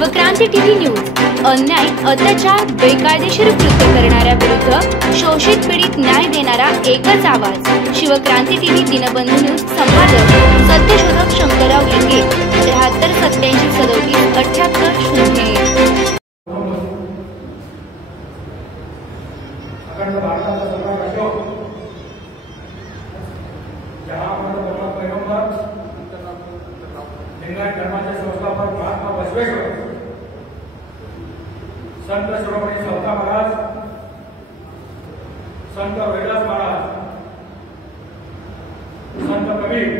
Shivkranti TV news अन्याय अत्याचार बेकायदेशीर कृत्य करणाऱ्या विरुद्ध शोषित पीडित न्याय देणारा एकच आवाज। शिवक्रांती टीव्ही दिनबंधू न्यूज संपादक सत्यशोधक शंकरराव लिंगे 73 87 37 78 0। अखंड भारताचा सम्राट अशोक लिंगायत धर्माचे संस्थापक महात्मा बसवेश्वर, संत शिरोमणी सवता महाराज, संत वेदास महाराज, संत कबीर,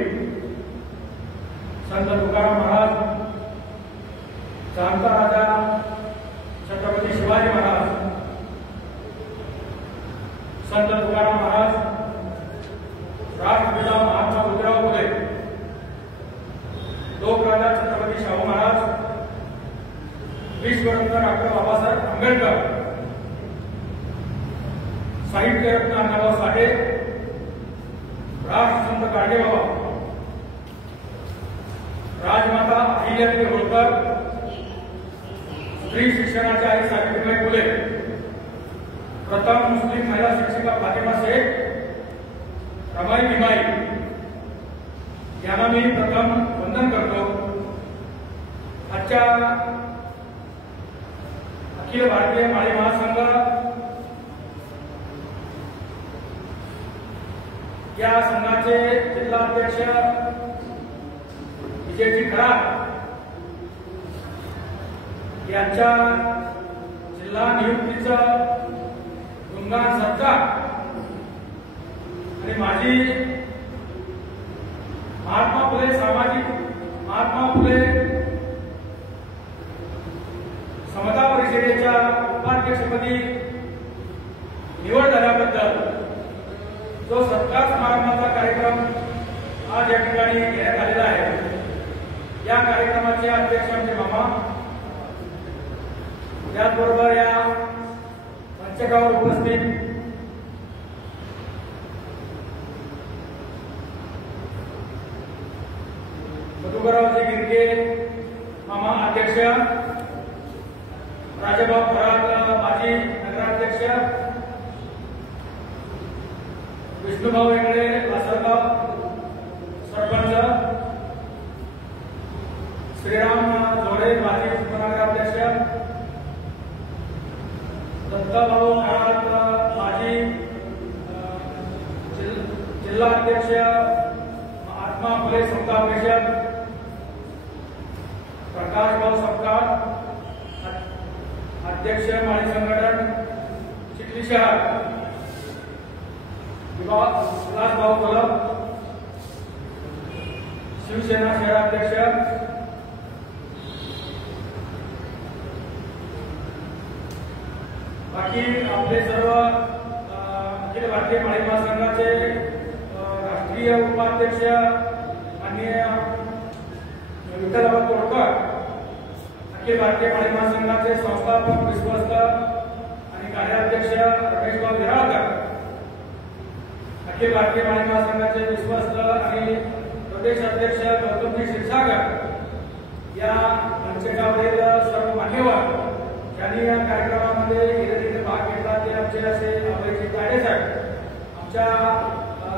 संत तुकाराम महाराज, जाणता राजा छत्रपती शिवाजी महाराज, संत तुकाराम महाराज, राष्ट्रपिता महात्मा ज्योतिराव फुले, लोकराजा छत्रपती शाहू महाराज, विश्वरत्न डॉक्टर बाबासाहेब आंबेडकर, साहित्यरत्न अण्णाभाऊ साठे, राष्ट्रसंत गाडगेबाबा, राजमाता अहिल्यादेवी होळकर, स्त्री शिक्षणाच्या आई सावित्रीबाई फुले, प्रथम मुस्लिम महिला शिक्षिका फातिमा शेख, रमाई बिमाई यांना मी प्रथम वंदन करतो। आजच्या अखिल भारतीय माळी महासंघ या संघाचे जिल्हाध्यक्ष विजयजी खरात यांच्या जिल्हा नियुक्तीचं गुणगान सत्कार आणि माझी महात्मा फुले महात्मा फुले समता परिषदेच्या उपाध्यक्षपदी निवड झाल्याबद्दल जो सत्कार समारंभाचा कार्यक्रम आज या ठिकाणी घेण्यात आलेला आहे, या कार्यक्रमाचे अध्यक्ष आमचे मामा, त्याचबरोबर या मंचकावर उपस्थित मधुकररावजी गिरगे मामा अध्यक्ष, राजाभाऊ खरात माजी नगराध्यक्ष, विष्णुभाऊ वेगळे लासरगाव सरपंच, श्रीराम जोडे माजी उपनगराध्यक्ष, दत्ताभाऊ खरात माजी जिल्हाध्यक्ष महात्मा फुले समता परिषद, प्रकाशभाऊ सपकाळ अध्यक्ष माळी संघटन चिखली शहर, विलासभाऊ कलम शिवसेना शहराध्यक्ष, बाकी आपले सर्व अखिल भारतीय माळी महासंघाचे राष्ट्रीय उपाध्यक्ष माननीय विठ्ठलराव तोडकर, अखिल भारतीय माळी महासंघाचे संस्थापक विश्वस्त आणि कार्याध्यक्ष रमेशभाऊ विराळकर, अखिल भारतीय माळी महासंघाचे विश्वस्त आणि प्रदेश अध्यक्ष गौतमजी क्षीरसागर या मंचकावरील सर्व मान्यवर ज्यांनी या कार्यक्रमामध्ये गेले भाग घेतला ते आमचे असे अभयजी ताडे साहेब, आमच्या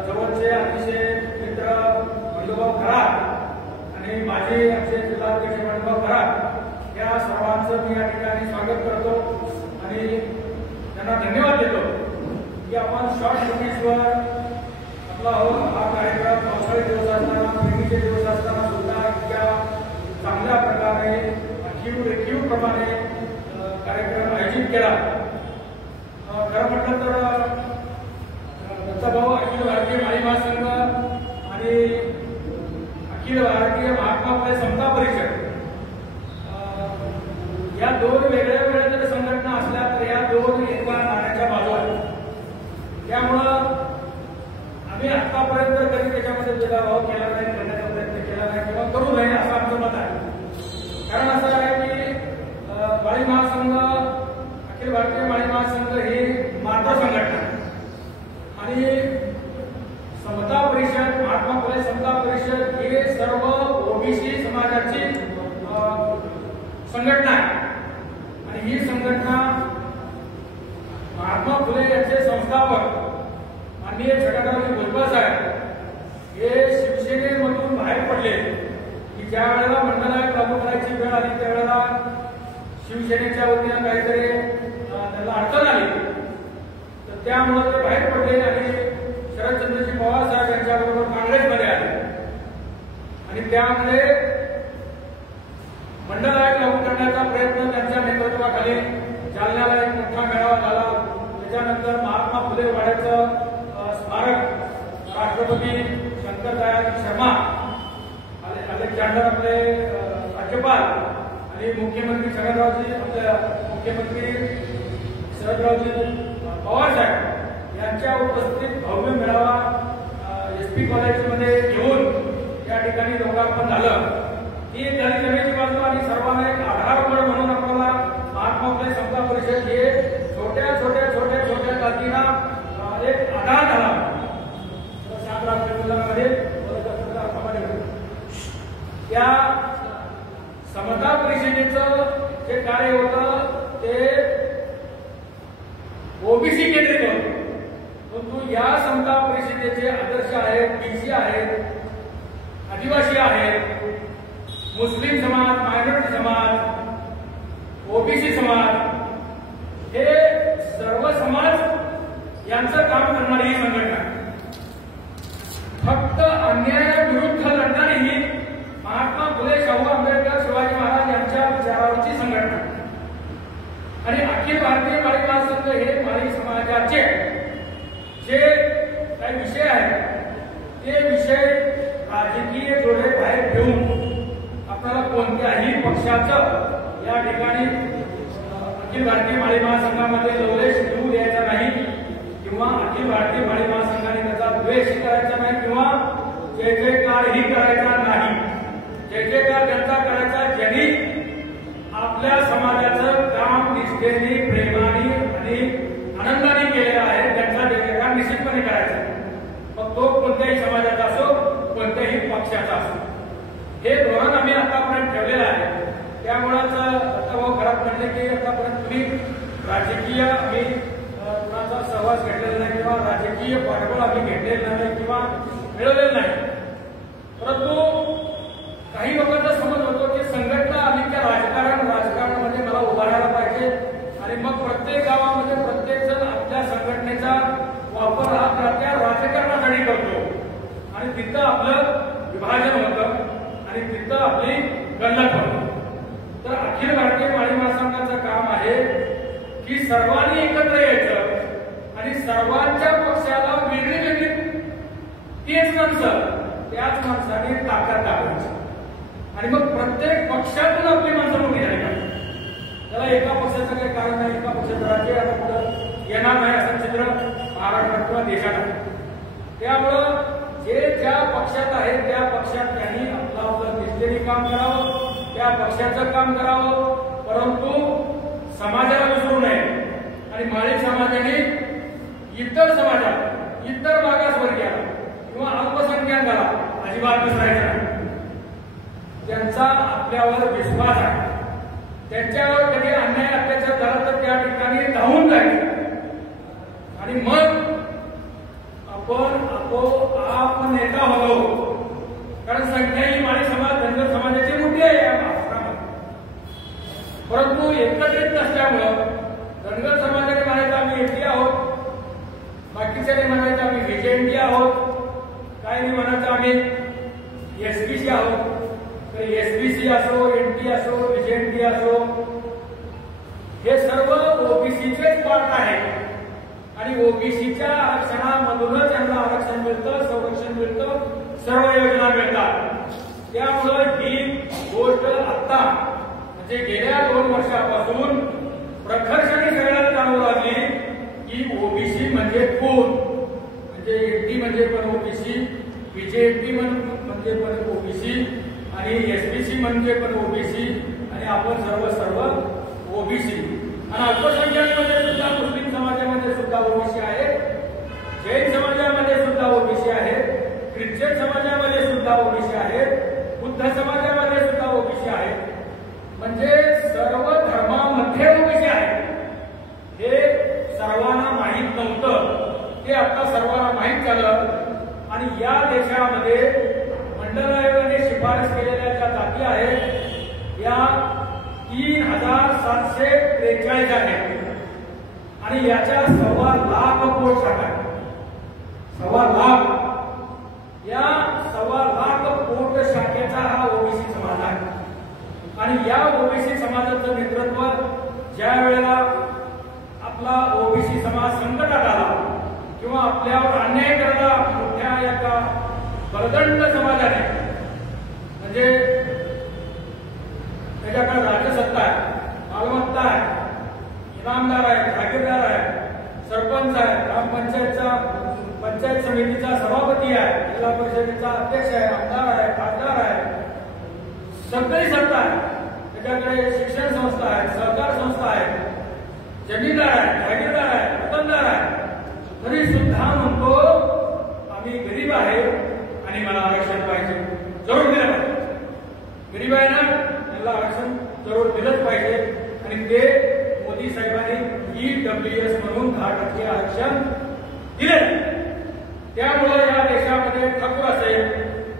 जवळचे अतिशय मित्र बंधुभाऊ खरात आणि माझे आमचे जिल्हाध्यक्ष बंधुभाऊ खरात, या सर्वांचं मी या ठिकाणी स्वागत करतो आणि त्यांना धन्यवाद देतो की आपण शॉर्ट नोटीसवर आपला हा कार्यक्रम पावसाळी दिवस असताना, नेहमीचे दिवस असताना सुद्धा इतक्या चांगल्या प्रकारे रेखीव प्रमाणे कार्यक्रम आयोजित केला। खरं म्हटलं तर दत्ताभाऊ अखिल भारतीय माळी महासंघ आणि अखिल भारतीय महात्मा फुले समता परिषद या दोन वेगळ्या वेगळ्या जरी संघटना असल्या तर या दोन एका नाण्याच्या बाजू आहेत। त्यामुळं आम्ही आतापर्यंत कधी त्याच्यामध्ये भेदभाव केला नाही, करण्याचा प्रयत्न केला नाही किंवा करू नये असं आमचं मत आहे। कारण असं आहे की माळी महासंघ, अखिल भारतीय माळी महासंघ ही मातृ संघटना आणि समता परिषद, महात्मा फुले समता परिषद हे सर्व ओबीसी समाजाची संघटना आहे आणि ही संघटना महात्मा फुले यांचे संस्थापक माननीय छगनरावजी भुजबळ साहेब हे शिवसेनेमधून बाहेर पडले की ज्या वेळेला मंडळाला लागू करायची वेळ आली त्यावेळेला शिवसेनेच्या वतीनं काहीतरी त्याला अडचण आली तर त्यामुळे ते बाहेर पडले आणि शरदचंद्रजी पवार साहेब यांच्याबरोबर काँग्रेसमध्ये आले आणि त्यामुळे मंडळ आयोग लागू करण्याचा प्रयत्न त्यांच्या नेतृत्वाखाली जालन्याला एक मोठा मेळावा झाला. त्याच्यानंतर महात्मा फुले वाड्याचं स्मारक राष्ट्रपती शंकरदयाळ शर्मा अलेक्झांडर आपले राज्यपाल आणि मुख्यमंत्री शरदरावजी आपले मुख्यमंत्री शरदरावजी पवार साहेब यांच्या उपस्थितीत भव्य मेळावा SP कॉलेजमध्ये घेऊन या ठिकाणी लोकार्पण झालं. ही दलित जमेची बाजू आणि सर्वांना एक आधारबळ म्हणून आपल्याला महात्मा फुले समता परिषद हे छोट्या छोट्या छोट्या छोट्या जातींना एक आधार झाला. त्या समता परिषदेचं जे कार्य होतं ते ओबीसी केंद्रित होतं. परंतु या समता परिषदेचे आदर्श आहेत, BC आहेत, आदिवासी आहेत, मुस्लिम समाज, मायनॉरिटी समाज, ओबीसी समाज हे सर्व समाज यांचं काम करणारी ही संघटना. फक्त अन्यायाविरुद्ध लढणारी ही महात्मा फुले, शाहू आंबेडकर, शिवाजी महाराज यांच्या विचारावरची संघटना. आणि अखिल भारतीय माळी महासंघ हे माळी समाजाचे जे काही विषय आहेत ते विषय राजकीय जोडे बाहेर ठेवून आपल्याला कोणत्याही पक्षाचं या ठिकाणी अखिल भारतीय माळी महासंघामध्ये लवलेश घेऊ द्यायचा नाही किंवा अखिल भारतीय माळी महासंघाने त्याचा द्वेष करायचा नाही किंवा जय जयकारही करायचा नाही. जय जयकार जनता करायचा ज्यांनी आपल्या समाजाचं काम निष्ठेने, प्रेमाने आणि आनंदाने केलेलं आहे त्यांचा जय जयकार निश्चितपणे करायचा. मग तो कोणत्याही समाजाचा असो, कोणत्याही पक्षाचा असो. हे धोरण आम्ही आतापर्यंत ठेवलेलं आहे. त्यामुळेच आता भाऊ खराब म्हणले की आतापर्यंत तुम्ही राजकीय आम्ही कुणाचा सहवास घेतलेला नाही किंवा राजकीय पाठबळ आम्ही घेतलेलं नाही किंवा मिळवलेलं नाही. परंतु काही लोकांचा समज होतो की संघटना आणि त्या राजकारणामध्ये मला उभारायला पाहिजे आणि मग प्रत्येक गावामध्ये प्रत्येक जण आपल्या संघटनेचा वापर हा त्या राजकारणासाठी करतो आणि तिथं आपलं विभाजन होतं आणि तिथं आपली गल्लत होतं. तर अखिल भारतीय माळी महासंघाचं काम आहे की सर्वांनी एकत्र यायचं आणि सर्वांच्या पक्षाला वेगळी वेगळी तेच माणसं त्याच माणसाने ताकद दाखवायची आणि मग प्रत्येक पक्षातून आपली माणसं मोठी झाली पाहिजे. त्याला एका पक्षाचं काही कारण नाही, एका पक्षाचं राज्य आता पुढं येणार नाही असं चित्र महाराष्ट्रात किंवा देशात आहे. त्यामुळं जे ज्या पक्षात आहे त्या पक्षात त्यांनी आपलं आपलं निष्ठेने काम करावं, त्या पक्षाचं काम करावं, परंतु समाजाला विसरू नये. आणि माळी समाजाने इतर समाजाला, इतर मागासवर्गीयाला किंवा अल्पसंख्याकाला अजिबात विसरायचं नाही. त्यांचा आपल्यावर विश्वास आहे, त्यांच्यावर कधी अन्याय अत्याचार झाला तर त्या ठिकाणी धावून जायचं आणि मग आपण नेता होतो. कारण संख्या ही माळी समाज, धनगर समाजाची मोठी आहे या महाराष्ट्रामध्ये. परंतु एकत्रित नसल्यामुळं धनगर समाजाने म्हणायचं आम्ही एटी आहोत, बाकीच्याने म्हणायचं आम्ही व्हीजेएनटी आहोत, काय नाही म्हणायचं आम्ही SBC आहोत. तर SBC असो, NT असो, व्हीजेएनटी असो हे सर्व ओबीसीचेच पार्ट आहे आणि ओबीसीच्या आरक्षणामधूनच त्यांना आरक्षण मिळतं, संरक्षण मिळतं, सर्व योजना मिळतात. त्यामुळं ही गोष्ट आता म्हणजे गेल्या 2 वर्षापासून प्रखरपणे सगळ्यांना जाणवू लागली की ओबीसी म्हणजे कोण, म्हणजे NT म्हणजे पण ओबीसी, व्हीजेएनटी म्हणजे पण ओबीसी आणि SBC म्हणजे पण ओबीसी आणि आपण सर्व ओबीसी. आणि अल्पसंख्याकांमध्ये सुद्धा मुस्लिम समाजामध्ये सुद्धा ओबीसी आहे, जैन समाजामध्ये सुद्धा ओबीसी आहे, ख्रिश्चन समाजामध्ये सुद्धा ओबीसी आहे, बुद्ध समाजामध्ये सुद्धा ओबीसी आहे. म्हणजे आणि या देशामध्ये मंडल आयोगाने शिफारस केलेल्या ज्या जाती आहेत या 3743 आहेत आणि याच्या 1.25 लाख पोटशाखा आहेत. 1.25 लाख या 1.25 लाख पोटशाखेचा हा ओबीसी समाज आहे. आणि या ओबीसी समाजाचं नेतृत्व ज्या वेळेला आपला ओबीसी समाज संकटात आला किंवा आपल्यावर अन्याय करायला मोठ्या एका बलदंड समाजाने म्हणजे त्याच्याकडे राजसत्ता आहे, मालमत्ता आहे, इनामदार आहे, जागीरदार आहे, सरपंच आहे, ग्रामपंचायतचा पंचायत समितीचा सभापती आहे, जिल्हा परिषदेचा अध्यक्ष आहे, आमदार आहे, खासदार आहे, सगळी सत्ता आहे. त्याच्याकडे शिक्षण संस्था आहे, सहकार संस्था आहे, जमीनदार आहे, जागीरदार आहे, वतनदार आहे, तरी सुद्धा म्हणतो आम्ही गरीब आहे आणि मला आरक्षण पाहिजे, जरूर दिलं पाहिजे. गरीब आहे ना, त्याला आरक्षण जरूर दिलंच पाहिजे. आणि ते मोदी साहेबांनी EWS म्हणून 10% आरक्षण दिले. त्यामुळे या देशामध्ये ठाकूर असेल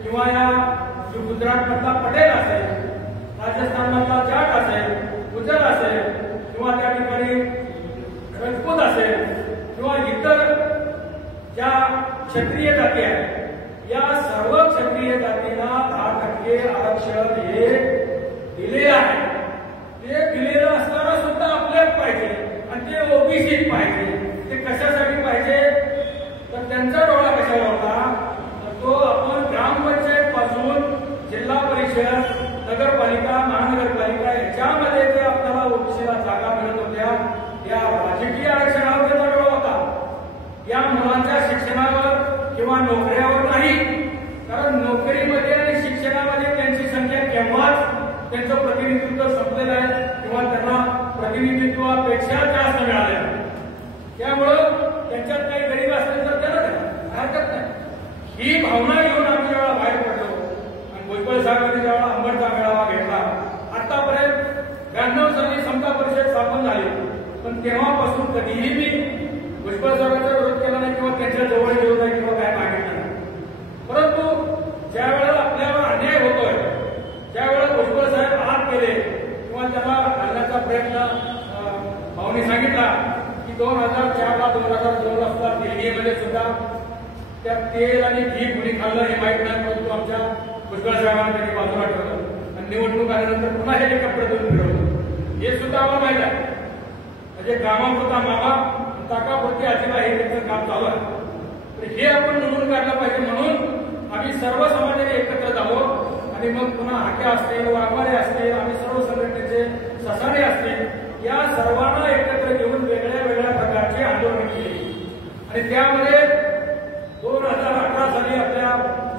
किंवा या गुजरात मधला पटेल असेल, राजस्थान मधला जाट असेल, गुजर असेल किंवा त्या ठिकाणी राजपूत असेल किंवा इतर ज्या क्षत्रिय जाती आहेत या सर्व क्षत्रिय जातींना 10% आरक्षण हे दिले आहे. ते दिलेलं असताना सुद्धा आपल्यात पाहिजे आणि ते ओबीसी पाहिजे. ते कशासाठी पाहिजे तर त्यांचा डोळा कशाला होता तर तो आपण ग्रामपंचायत पासून जिल्हा परिषद, नगरपालिका, महानगरपालिका याच्यामध्ये जे आपल्याला ओबीसीला जागा मिळत होत्या या राजकीय आरक्षणावर त्याचा डोळा होता. या मुलांच्या शिक्षणावर किंवा नोकऱ्यावर नाही. कारण नोकरीमध्ये आणि शिक्षणामध्ये त्यांची संख्या केव्हाच त्यांचं प्रतिनिधित्व संपलेलं आहे किंवा त्यांना प्रतिनिधित्वापेक्षा जास्त मिळाले आहे. त्यामुळं त्यांच्यात काही गरीब असेल तर त्याला हरकत नाही. ही भावना घेऊन आम्ही जेव्हा बाहेर पडलो आणि भुजबळ साहेबांनी जेव्हा अंबडचा मेळावा घेतला, आतापर्यंत 92 साली समता परिषद स्थापन झाली, पण तेव्हापासून कधीही मी भुजबळ साहेबांचा विरोध केला नाही किंवा त्यांच्या जवळ गेलो नाही किंवा काय मागितलं नाही. परंतु ज्या वेळेला आपल्यावर अन्याय होतोय, ज्या वेळेला भुजबळ साहेब आत गेले किंवा त्याला घालण्याचा प्रयत्न भाऊनी सांगितला की 2004ला 2002ला दिल्लीमध्ये सुद्धा त्या तेल आणि घी कुणी खाल्लं हे माहीत नाही, परंतु आमच्या भुजबळ साहेबांना त्यांनी बाजूला ठेवलं आणि निवडणूक आल्यानंतर पुन्हा हेलिकॉप्टर देऊन फिरवलं. हे सुद्धा आम्हाला माहित आहे. म्हणजे कामापुरता मामा, ताकापुरती आजीला हे त्यांचं काम चालू आहे. तर हे आपण नोंदून काढलं पाहिजे. म्हणून आम्ही सर्व समाजाने एकत्र झालो आणि मग पुन्हा हाक्या असतील, वाघमारे असतील, आम्ही सर्व संघटनेचे ससाणे असतील, या सर्वांना एकत्र घेऊन वेगळ्या वेगळ्या प्रकारची आंदोलन केली. आणि त्यामध्ये 2018 साली आपल्या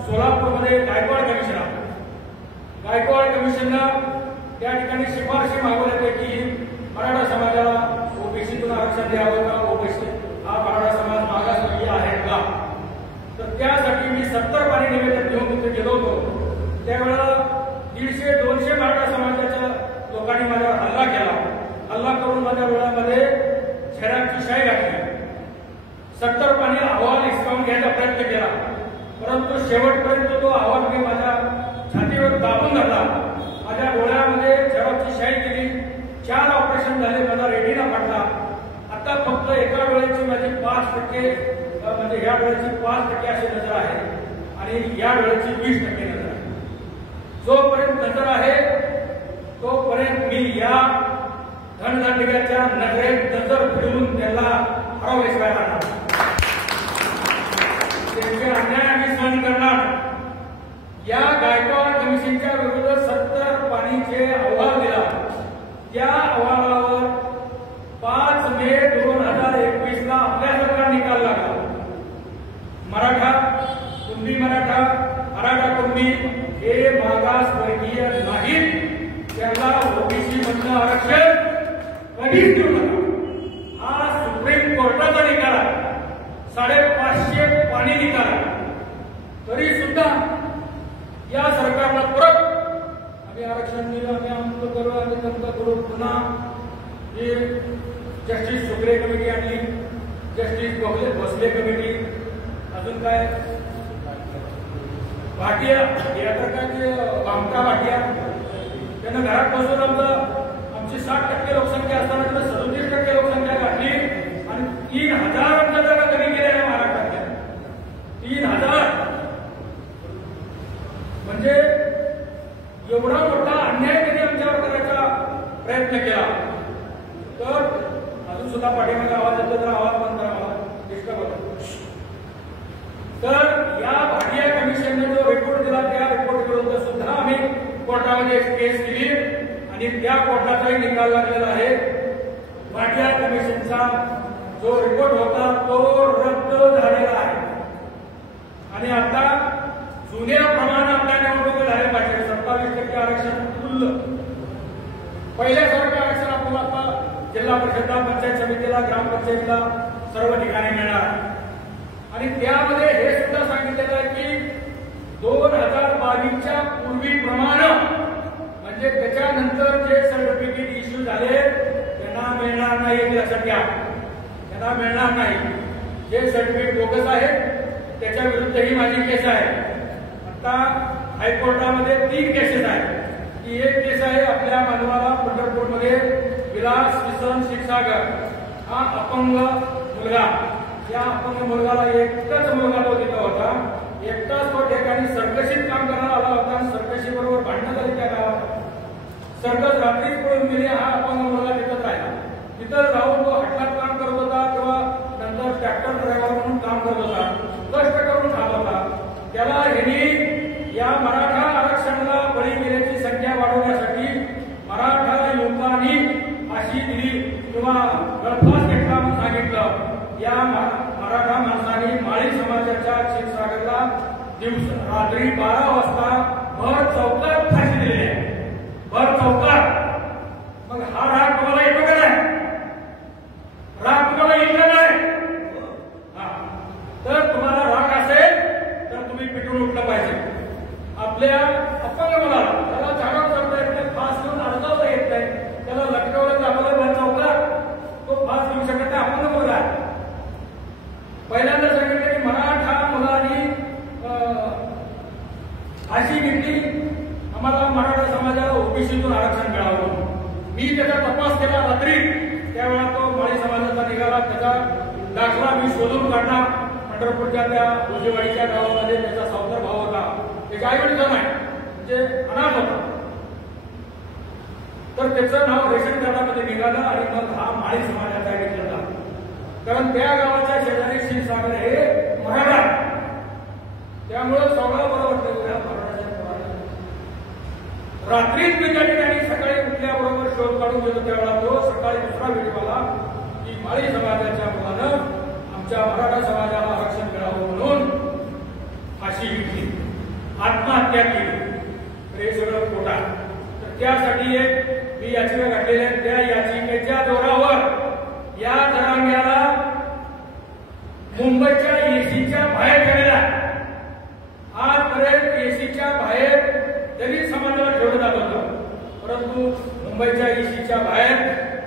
सोलापूरमध्ये गायकवाड कमिशननं त्या ठिकाणी शिफारशी मागवल्यापैकी मराठा समाजाला ओबीसीतून आरक्षण द्यावं का, ओबीसी हा मराठा समाज मागासवर्गीय आहे का, तर त्यासाठी मी 70 पाणी निवेदन घेऊन तिथे गेलो होतो. त्यावेळेला 150-200 मराठा समाजाच्या लोकांनी माझ्यावर हल्ला केला. हल्ला करून माझ्या डोळ्यामध्ये झेराची शाई घातली. 70 पाणी अहवाल हिसकावून घ्यायचा प्रयत्न केला, परंतु शेवटपर्यंत तो अहवाल मी माझ्या छातीवर दाबून धरला. माझ्या डोळ्यामध्ये झेराची शाई केली. 4 ऑपरेशन झाले, माझा रेटिना फाटला. आता फक्त एका डोळ्याची माझी 5% म्हणजे या डोळ्याची 5% अशी नजर आहे आणि या डोळ्याची 20% नजर आहे. जोपर्यंत नजर आहे तोपर्यंत मी या धनदांडग्याच्या नजरेत नजर फिरवून त्याला हरवल्याशिवाय राहणार. त्यांचे अन्याय आम्ही सहन करणार. या गायकवाड कमिशनच्या विरुद्ध 70 पाणीचे अहवाल दिला. त्या अहवालावर 5 मे 2021ला आपल्या सरकार निकाल लागला. मराठा, कुणबी मराठा, मराठा कुणबी हे मागासवर्गीय नाहीत. त्यांना ओबीसी मधलं आरक्षण कधीच देऊ नका. हा सुप्रीम कोर्टाचा निकाल आहे. 550 पाणी निकाल आहे. तरी सुद्धा या सरकारला परत आम्ही आरक्षण दिलं, आम्ही अमृत करू, आम्ही तंत्र करू. पुन्हा हे जस्टिस सुक्रे कमिटी आणली, जस्टिस भोसले कमिटी, अजून काय भाटिया या प्रकारचे भामटा भाटिया त्यांना घरात बसून आमची 60% लोकसंख्या असताना त्यांना 37% लोकसंख्या गाठली आणि 3000 आमच्या जागा कमी केल्या आहे महाराष्ट्रातल्या. 3000 म्हणजे एवढा मोठा अन्याय त्यांनी आमच्यावर करायचा प्रयत्न केला. तर अजून सुद्धा पाठीमागे आवाज येतो तर आवाज बंद करावा डिस्टर्ब होतो. तर या भाटिया कमिशनने जो रिपोर्ट दिला त्या रिपोर्ट विरुद्ध सुद्धा आम्ही कोर्टामध्ये केस केली आणि त्या कोर्टाचाही निकाल लागलेला आहे. भाटिया कमिशनचा जो रिपोर्ट होता तो रद्द झालेला आहे आणि आता जुन्याप्रमाणे आपल्या निवडणुका झाल्या पाहिजे. 27% आरक्षण खुल्ल पहिल्यासारखं आरक्षण आपल्याला आता जिल्हा परिषदला, पंचायत समितीला, ग्रामपंचायतीला सर्व ठिकाणी मिळणार आणि त्यामध्ये हे सुद्धा सांगितलेलं आहे की 2022च्या पूर्वीप्रमाणे म्हणजे त्याच्यानंतर जे सर्टिफिकेट इश्यू झाले त्यांना मिळणार नाही. हे लक्षात घ्या, त्यांना मिळणार नाही. जे सर्टिफिकेट बोगस आहेत त्याच्या विरुद्ध ही माझी केस आहे. आता हायकोर्टामध्ये 3 केसेस आहेत. की एक केस आहे आपल्या मानवाला पंढरपूरमध्ये विलास किसन क्षीरसागर हा अपंग मुलगा. या अपंग मुलगाला एकटाच मुलगा तो तिथं होता. एकटाच तो ठिकाणी सर्कशीत काम करायला आला होता आणि सर्कशी बरोबर भांडणं झाली त्या गावात. सर्कस रात्रीच पळून गेली. हा अपंग मुलगा तिथंच राहिला. तिथं राहून तो हटलात काम करत होता किंवा नंतर ट्रॅक्टर ड्रायव्हर म्हणून काम करत होता. कष्ट करून खात होता. त्याला ह्यांनी या मराठा आरक्षणाला बळी गेल्याची संख्या वाढवण्यासाठी मराठा युवकांनी फाशी दिली किंवा गळफास घेतला म्हणून सांगितलं. या मराठा माणसांनी माळी समाजाच्या क्षीरसागरला रात्री 12 वाजता भर चौकात फाशी दिलेली आहे. भर चौकात. मग हा राग तुम्हाला येतो का नाही? राग तुम्हाला येईल का नाही? तर तुम्हाला राग असेल तर तुम्ही पिटून उठलं पाहिजे. आपल्या अपंग मुलाला त्याला झाडावर चढता येत नाही, फास घेऊन अर्जावता येत नाही, त्याला लटकवलं दाखवलं भर चौकात, तो फास घेऊ शकत नाही. अपंग मुलगा पहिल्यांदा सांगितलं की मराठा मुलांनी फाशी घेतली, आम्हाला मराठा समाजाला ओबीसीतून आरक्षण मिळावं. मी त्याचा तपास केला रात्री. त्यावेळेला तो माळी समाजाचा निघाला. त्याचा दाखला मी शोधून काढला. पंढरपूरच्या त्या उजेवाडीच्या गावामध्ये त्याचा सावतर भाव होता. त्याच्या आईवडीचा नाही म्हणजे अनाथ होता. तर त्याचं नाव रेशन कार्डामध्ये निघालं आणि मग हा माळी समाजाचा घेतला. कारण त्या गावाच्या शेजारी क्षीरसागर हे मराठा. त्यामुळे सगळं बरोबर रात्रीच मी त्या ठिकाणी सकाळी उठल्याबरोबर शोध काढून गेलो. त्यावेळेला तो सकाळी दुसरा व्हिडिओ आला की माळी समाजाच्या मुलानं आमच्या मराठा समाजाला आरक्षण मिळावं म्हणून फाशी घेतली, आत्महत्या केली. तर हे सगळं खोटं आहे. तर त्यासाठी एक मी याचिका घातलेली आहे. त्या याचिकेच्या जोरावर या जरांग्याला मुंबईच्या एसीच्या बाहेर ठेवलेला. आजपर्यंत एसीच्या बाहेर जरी समाजाला ठेवलं जात होतं, परंतु मुंबईच्या एसीच्या बाहेर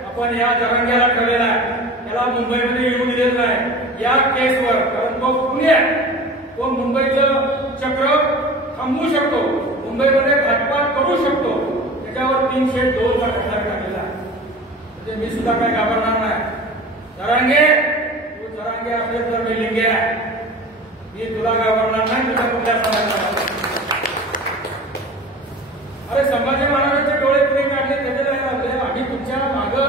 आपण या जरांग्याला ठेवलेला आहे. त्याला मुंबईमध्ये येऊ दिलेलं नाही या केसवर. कारण तो पुणे तो मुंबईचं चक्र थांबवू शकतो, मुंबईमध्ये घातपात करू शकतो. त्याच्यावर 302 चा खटला टाकलेला आहे. म्हणजे मी सुद्धा काही घाबरणार नाही. जरांगे तू जरांगे असेल तर मी लिंगे आहे. मी तुला घाबरणार नाही. तुला कुठल्या समाजाला अरे संभाजी महाराजांचे डोळे तुम्ही काढले त्याचे लागले. आम्ही तुमच्या मागं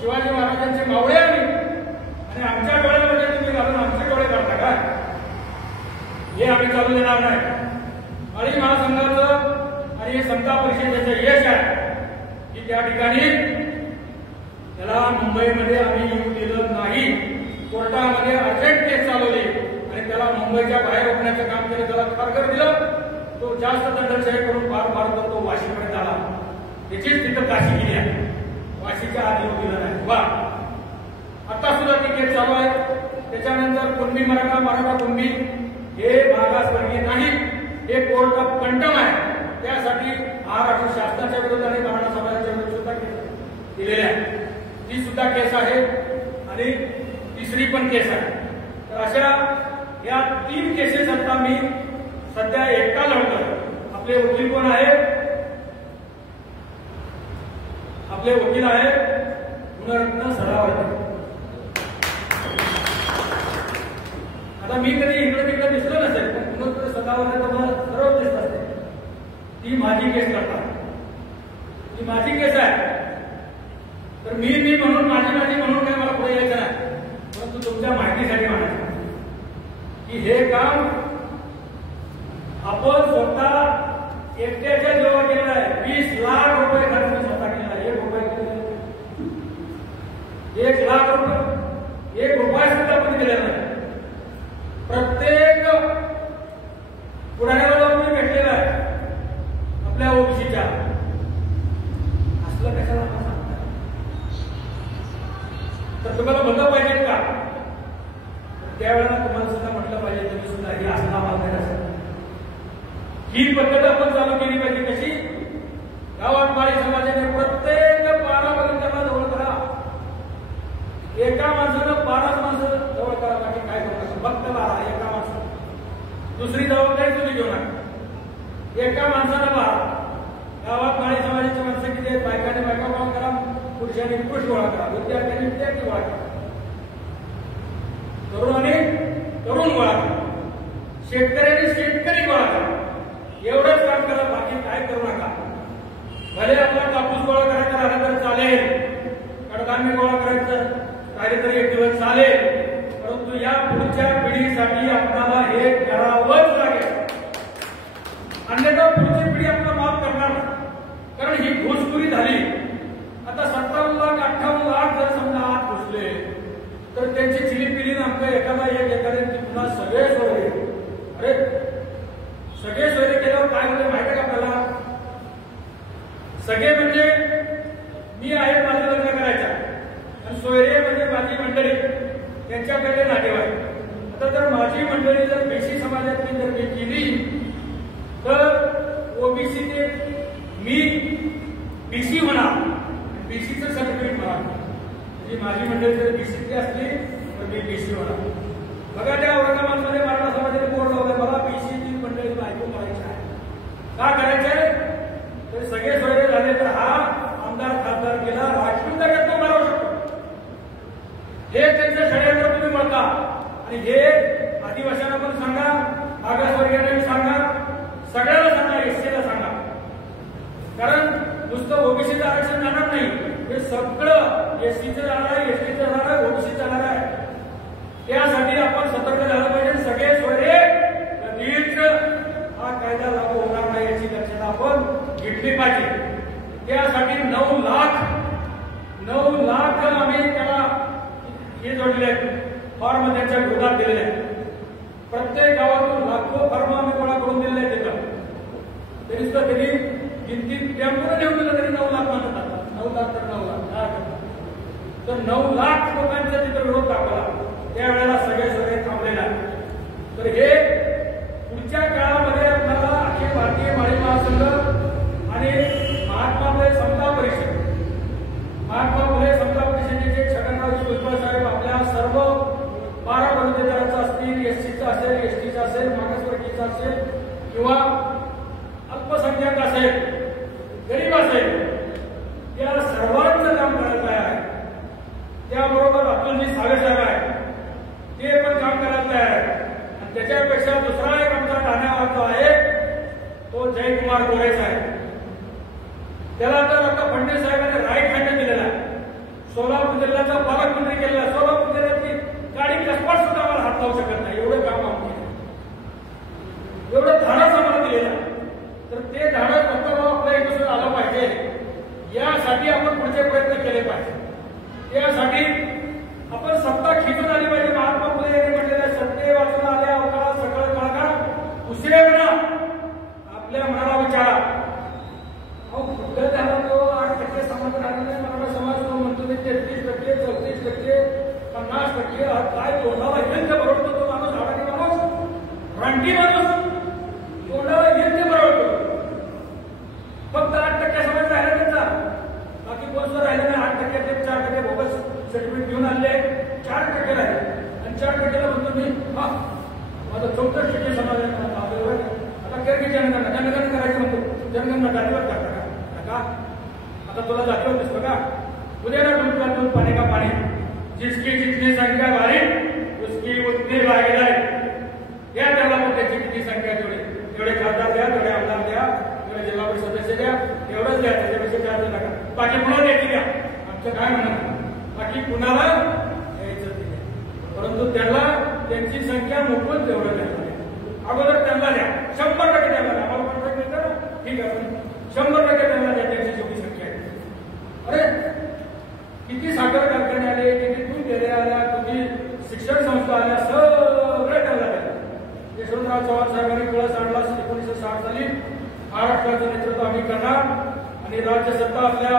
शिवाजी महाराजांचे मावळे आम्ही आणि आमच्या डोळ्यामध्ये तुम्ही घालून आमचे डोळे काढता का? हे आम्ही चालू देणार नाही. माळी महासंघाचं आणि हे समता परिषदेचं यश आहे की त्या ठिकाणी त्याला मुंबईमध्ये आम्ही येऊ दिलं नाही. कोर्टामध्ये अर्जंट केस चालवली आणि त्याला मुंबईच्या बाहेर रोखण्याचं काम केलं. त्याला खारघर दिलं. तो जास्त दंडशाही करून फार फार तो वाशीपर्यंत आला. त्याचीच तिथं काशी केली आहे. वाशीच्या आत येऊ दिलं नाही. वा आता सुद्धा ती केस चालू आहे. त्याच्यानंतर कुणबी मराठा, मराठा कुणबी हे मागासवर्गीय नाही. हे कोर्ट ऑफ कंटम आहे. त्यासाठी महाराष्ट्र शासनाच्या विरोधात आणि मराठा समाजाच्या विरोधात सुद्धा केस दिलेली आहे. ती सुद्धा केस आहे आणि तिसरी पण केस आहे. तर अशा या 3 केसेस आता मी सध्या एकटा लढतोय. आपले वकील कोण आहेत? आपले वकील आहेत गुणरत्न सदावर्ते. आता मी कधी इकडे तिकडे दिसलो नसेल, पण गुणरत्न सदावर्ते तुम्हाला सर्व दिसत असते. ती माझी केस करतात, ती माझी केस आहे. तर मी म्हणून माझी म्हणून काय मला पुढे यायचं नाही, परंतु तुमच्या माहितीसाठी म्हणायचं की हे काम आपण स्वतः एकट्याच्या जेव्हा केलेलं आहे. 20 लाख रुपये खर्च स्वतः केला. 1 लाख रुपये 1 रुपया सुद्धा आपण दिलेला नाही. प्रत्येक पुढाऱ्याला जाऊन मी भेटलेला आहे आपल्या ओबीसीच्या. असलं कशाला सांगता? तर तुम्हाला म्हणलं पाहिजे का? त्यावेळेला तुम्हाला सुद्धा म्हटलं पाहिजे तुम्ही सुद्धा ही आस्था बांधायला असेल. ही पद्धत आपण चालू केली पाहिजे. कशी? गावात माळी समाजाने प्रत्येक 12 पर्यंत जवळ करा. एका माणसानं 12 माणसं जवळ करा. बाकी काय करू? फक्त 12 एका माणसानं. दुसरी जबाबदारी तुम्ही घेऊ नका. एका माणसानं 12. गावात माळी समाजाची माणसं किती आहेत? बायकाने बायका गोळा करा, पुरुषांनी पुरुष गोळा करा, विद्यार्थ्यांनी विद्यार्थी गोळा करा, तरुणांनी तरुण गोळा करा, शेतकऱ्यांनी शेतकरी गोळा करा. एवढंच काम करा. बाकी काय करू नका. भले आपला कापूस गोळा करायचा राहिला तर चालेल, कडधान्य गोळा करायचं राहिले तरी एक दिवस चालेल, परंतु या पुढच्या पिढीसाठी आपल्याला हे करावंच लागेल. अन्यथा पुढची पिढी आपल्याला माफ करणार नाही. कारण ही घुसखोरी झाली. आता 57 लाख 58 लाख जर समजा आत घुसले तर त्यांची चिलीपिली आमच्या एखादा पुन्हा सगळे सोयरे. अरे सगळे सोयरे केल्यावर काय होते माहिती का आपल्याला? सगळे म्हणजे मी आहे, माझं लग्न करायचं, आणि सोयरे म्हणजे माझी मंडळी, त्यांच्याकडे नातेवाईक. आता जर माझी मंडळी जर बीसी समाजातली जर मी केली तर ओबीसी ते मी बीसी म्हणा, बीसीचं सर्टिफिकेट म्हणा. म्हणजे माझी मंडळी जर बीसीची असली तर मी बीसी म्हणा. बघा त्या औरंगाबादमध्ये मराठा समाजाने बोर्ड लावलं, मला बीसीची मंडळीला ऐकून करायचं आहे. का करायचंय? तर सगळे सोयरे झाले तर हा आमदार खासदार केला राजकीय व्यक्ती मारू शकतो. हे त्यांच्या षडयंत्र तुम्ही म्हणता. आणि हे आदिवासींना पण सांगा, मागासवर्गीयांना सांगा, सगळ्याला सांगा, एससीला सांगा. कारण नुसतं ओबीसीचं आरक्षण जाणार नाही, हे सगळं एससीचं जाणार आहे, एसटीचं जाणार आहे, ओबीसीचं जाणार आहे. त्यासाठी आपण सतर्क झालं पाहिजे. सगळे सोयरे कधीच हा कायदा लागू होणार नाही याची दक्षता आपण घेतली पाहिजे. त्यासाठी 9 लाख आम्ही त्याला हे जोडले आहेत, फॉर्म त्यांच्या विरोधात दिलेले आहेत. प्रत्येक गावातून लाखो फॉर्म आम्ही गोळा करून दिलेले आहेत. तरी सुद्धा त्यांनी गिनती टेम्पोनं देऊन दिलं तरी 9 लाख म्हणतात. 9 लाख तर 9 लाख. तर 9 लाख लोकांचा तिथे विरोध दाखवला. त्यावेळेला सगळे सगळे थांबलेले आहेत. तर हे पुढच्या काळामध्ये आपल्याला अखिल भारतीय माळी महासंघ आणि महात्मा फुले समता परिषद, महात्मा फुले समता परिषदेचे छगनरावजी भुजबळ साहेब आपल्या सर्व 12 बंधुतेदारांचा असतील, एससीचा असेल, एसटीचा असेल, मागासवर्गीयचा असेल किंवा अल्पसंख्याक असेल, गरीब असेल, या सर्वांचं काम करायचं आहे. त्याबरोबर अतुलजी सावे साहेब आहे, ते पण काम करायला तयार आहे. आणि त्याच्यापेक्षा दुसरा एक आमचा ठाण्यावरचा आहे तो जयकुमार गोरे साहेब. त्याला तर आता फडणवीस साहेबांनी राईट हँड दिलेला आहे. सोलापूर जिल्ह्याचा पालकमंत्री केलेला. सोलापूर जिल्ह्यातली गाडी कसपाट सुद्धा आम्हाला हात लावू शकत नाही, एवढं काम आम्ही केलं, एवढं धाडस आम्हाला दिलेलं आहे. तर ते धाडस फक्त आपल्या इथून आलं पाहिजे. यासाठी आपण पुढचे प्रयत्न केले पाहिजे. त्यासाठी आपण सत्ता खिचून आली पाहिजे. महात्मा फुले यांनी म्हटलेल्या सत्ते वाचून आल्या अवकाळ सकाळ काळका उशिरे ना आपल्या मनाला विचारा. कुठं त्याला तो 8% समाज राहिला नाही. मराठा समाज तो म्हणतो 33%, 34%, 50%. काय तोंडाला येईल ते बरोबर तो माणूस, हाडानी माणूस, रानटी माणूस, तोंडाला येईल ते बरोबर. फक्त 8% समाज राहिला त्यांचा, बाकी कोण सुद्धा राहिलं नाही. 8% 4% बोगस सर्टिफिकेट घेऊन आले, 4% राहिले. आणि 4%ला म्हणतो मी हा माझा 64% समाज आहे. जातीवर करता का? आता तुला जातीवर दिसतो का? उद्या ना दूध का दूध पाणी का पाणी, जिसकी जितनी संख्या भारी उसकी उतनी भागीदारी। या त्याला पण त्याची किती संख्या तेवढे खासदार द्या, तेवढे आमदार द्या, तेवढे जिल्हा परिषद सदस्य द्या, एवढंच द्या, त्याच्यापेक्षा जास्त नका, बाकी पुन्हा द्यायची द्या, आमचं काय म्हणणं, बाकी कुणाला द्यायचं नाही, परंतु त्याला त्यांची संख्या मोफत तेवढं द्या, अगोदर त्यांना द्या, 100% द्या, आम्हाला कॉन्ट्रॅक्ट मिळतं ना, ठीक आहे, 100% त्यांना द्या, त्यांची जेवढी संख्या आहे। अरे किती साखर कारखाने आले, किती दूध डेअऱ्या आल्या, किती शिक्षण संस्था आल्या, सगळं त्यांना द्या। यशवंतराव चव्हाण साहेबांनी कळस आणला 1960 साली, महाराष्ट्राचं नेतृत्व आम्ही करणार आणि राज्य सत्ता आपल्या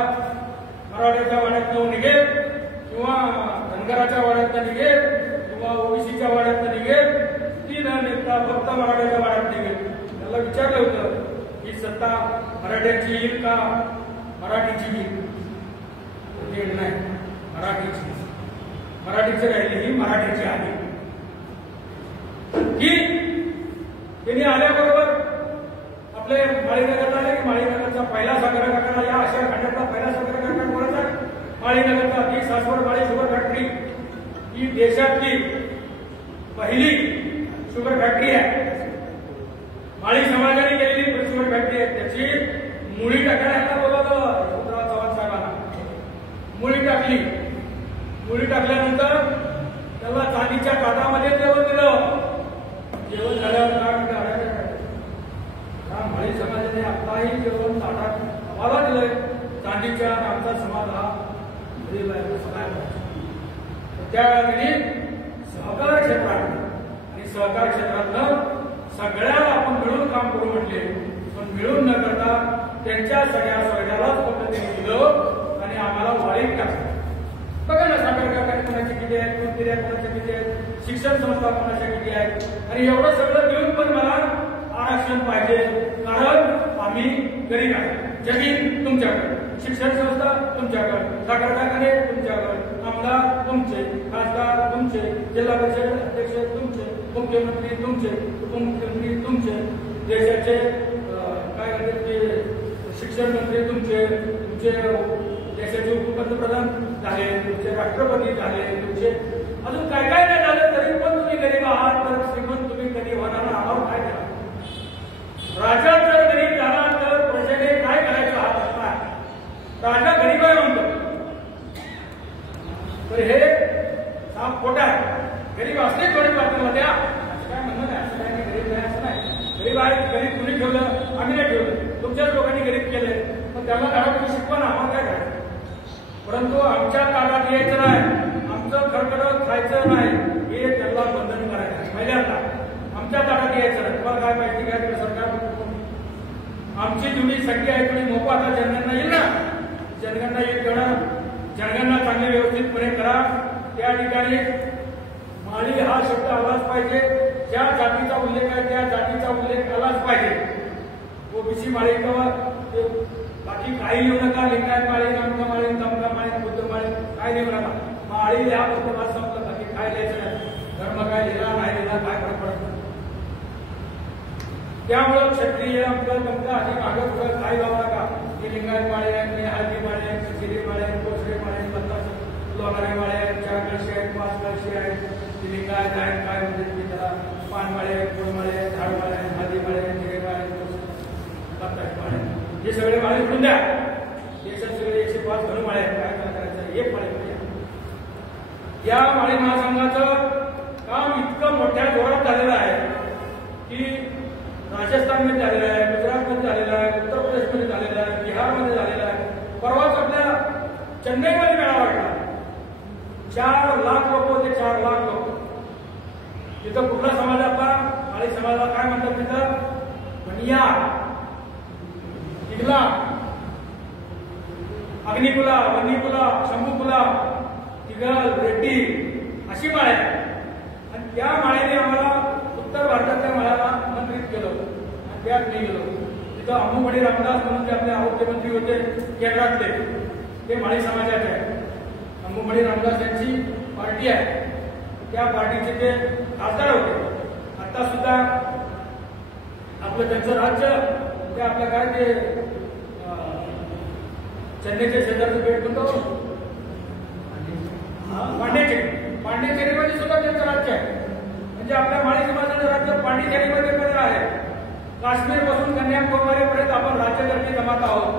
मराठ्याच्या वाड्यातनं निघेल किंवा धनगराच्या वाड्यातनं निघेल किंवा ओबीसीच्या वाड्यातनं निघेल, ती न नेता फक्त मराठ्याच्या वाड्यात निघेल। त्याला विचारलं होतं ही सत्ता मराठ्याची येईल का मराठीची येईल? नाही, मराठीची, मराठीची राहिली, ही मराठीची आहे की त्यांनी आल्याबरोबर आपले माळीनगरला आले की माळीनगरचा पहिला साखर कारखाना, या आशिया खंडातला पहिला साखर कारखाना कोणाचा? माळीनगरचा। ती सासवड माळी शुगर फॅक्टरी ही देशातली पहिली शुगर फॅक्टरी आहे, माळी समाजाने केलेली शुगर फॅक्टरी आहे। त्याची मुळी टाकायला बोलावलं यशवंतराव चव्हाण साहेबांना, मुळी टाकली, मुळी टाकल्यानंतर त्याला चांदीच्या ताटामध्ये जेवण दिलं, जेवण झाल्यावर काय म्हणतात, माळी समाजाने आपलाही जेवण ताटात आम्हाला दिलंय, चांदीच्या आमचा समाज हा त्यावेळी सहकार क्षेत्रात आणि सहकार क्षेत्रातलं सगळ्याला आपण मिळून काम करू म्हटले, पण मिळून न करता त्यांच्या सगळ्या स्वर्गालाच पद्धतीने दिलं आणि आम्हाला वाळीत टाकलं। बघा ना, साखर कारखाने कोणाचे किती आहेत, दूध डेअऱ्या कोणाच्या किती आहेत, शिक्षण संस्था कोणाच्या किती आहेत, आणि एवढं सगळं मिळून पण मला आरक्षण पाहिजे, कारण आम्ही गरीब आहे, जमीन तुमच्याकडे, शिक्षण संस्था तुमच्याकडे, साखर कारखाने तुमच्याकडे, आमदार तुमचे, खासदार तुमचे, जिल्हा परिषद अध्यक्ष तुमचे, मुख्यमंत्री तुमचे, उपमुख्यमंत्री तुमचे, देशाचे काय म्हणतात ते शिक्षण मंत्री तुमचे, तुमचे देशाचे उपपंतप्रधान झाले, तुमचे राष्ट्रपती झाले, तुमचे अजून काय काय नाही झालं तरी पण तुम्ही गरीब आहात, तर श्रीमंत तुम्ही कधी होणार आहात, काय करा? राजा जर गरीब झाला तर प्रजेने काय करायचं हात असणार? राजा गरीब आहे म्हणतो, तर हे साफ खोटा आहे, गरीब असले थोडी बातमी द्या, असं काय म्हणणं नाही, असं काय नाही, गरीब नाही असं नाही, गरीब आहे, गरीब तुम्ही ठेवलं, आम्ही नाही ठेवलं, तुमच्याच लोकांनी गरीब केले, पण त्यांना धडा तुम्ही शिकवा ना, आम्हाला काय करायचं? परंतु आमच्या ताटात यायचं नाही, आमचं खडखड खायचं नाही, हे त्याला बंधन करायचं, पहिल्यांदा आमच्या ताटात यायचं नाही। तुम्हाला काय माहिती काय सरकार आमची जेवढी संख्या आहे तेवढी मोफत आता जनगणना येईल ना, जनगणना येईल करा, जनगणना चांगली व्यवस्थितपणे करा, त्या ठिकाणी माळी हा शब्द आलाच पाहिजे, ज्या जातीचा उल्लेख आहे त्या जातीचा उल्लेख आलाच पाहिजे, ओबीसी माळी किंवा बाकी काही लिहू नका, लिंगायत माळी, नामका माळी, तमका माळी, बुद्ध माळी, काय लिहू नका, माळी लिहा फक्त माझं संपलं, बाकी काय लिहायचं नाही, धर्म काय लिहिला नाही लिहिला काय फरक पडत नाही। त्यामुळं क्षत्रिय अमकं तमकं आधी मागं पुढं काय लावू नका, हे लिंगायत माळे आहेत, मी हळदी माळे आहेत, शिरी माळे आहेत, कोसरे माळे आहेत, बत्तास लोणारे माळे आहेत, 4 कळशी आहेत, 5 कळशी आहेत, लिंगायत आहेत, काय म्हणजे मी त्याला पान माळे आहेत, फुल माळे आहेत, झाड माळे आहेत, हळदी माळे आहेत, जिरे माळे आहेत, बत्तास माळे आहेत, हे सगळे माळे उठून द्या, देशात सगळे 105 घन माळे आहेत, काय करायचं? एक माळे पाहिजे। या माळी महासंघाचं काम इतकं मोठ्या जोरात झालेलं आहे की राजस्थानमध्ये झालेलं आहे, गुजरातमध्ये झालेलं आहे, उत्तर प्रदेशमध्ये झालेलं आहे, बिहारमध्ये झालेलं आहे, परवाच आपल्या चेन्नईमध्ये मेळावा घेतला, 4 लाख लोक होते, 4 लाख लोक, तिथं कुठला समाज आपला माळी समाजाला काय म्हणतात तिथं? बनिया, इगला, अग्निकुला, वन्नीकुला, शंभूकुला, तिगल, रेड्डी अशी माळ आहे, आणि त्या माळेने आम्हाला उत्तर भारतातल्या माळ्याला आमंत्रित केलं आणि त्यात मी गेलो, तिथं अम्मूमणी रामदास म्हणून ते आपले आरोग्यमंत्री होते केंद्रातले, ते माळी समाजाचे आहे, अम्मूमणी रामदास यांची पार्टी आहे, त्या पार्टीचे ते खासदार होते, आता सुद्धा आपलं त्यांचं राज्य ते आपलं काय ते चेन्नईच्या शेजारचं बेट कोणतं? पांडिचेरीमध्ये सुद्धा त्यांचं राज्य आहे. म्हणजे आपल्या माळी समाजाचं राज्य पांडिचेरीमध्ये पण आहे. काश्मीर पासून कन्याकुमारीपर्यंत आपण राज्यकर्ती जमात आहोत.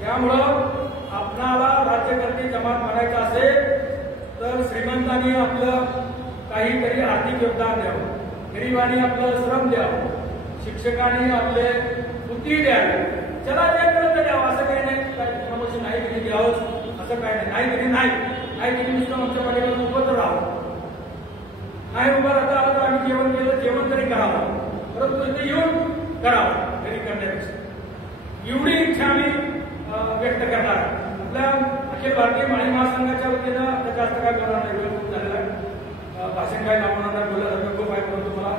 त्यामुळं आपणाला राज्यकर्ती जमात म्हणायचं असेल तर श्रीमंतांनी आपलं काहीतरी आर्थिक योगदान द्यावं, गरिबांनी आपलं श्रम द्यावं, शिक्षकांनी आपले बुद्धी द्यावी, ज्याला जे मिळतं द्यावं. असं काही नाही काय नाही तरी द्यावं असं काय नाही. नाही तरी नाही तरी नुसतं आमच्या पाठीवर उभं राहावं. नाही उभं राहता आलं तर आम्ही जेवण केलं, जेवण तरी करावं, परंतु इथे येऊन करावं तरी करण्यापेक्षा एवढी इच्छा आम्ही व्यक्त करणार. आपल्या अखिल भारतीय माळी महासंघाच्या वतीनं आता जास्त काय करणार नाही, वेळ खूप झालेला आहे, भाषण काय लावणार नाही, बोलायला खूप आहे. परंतु मला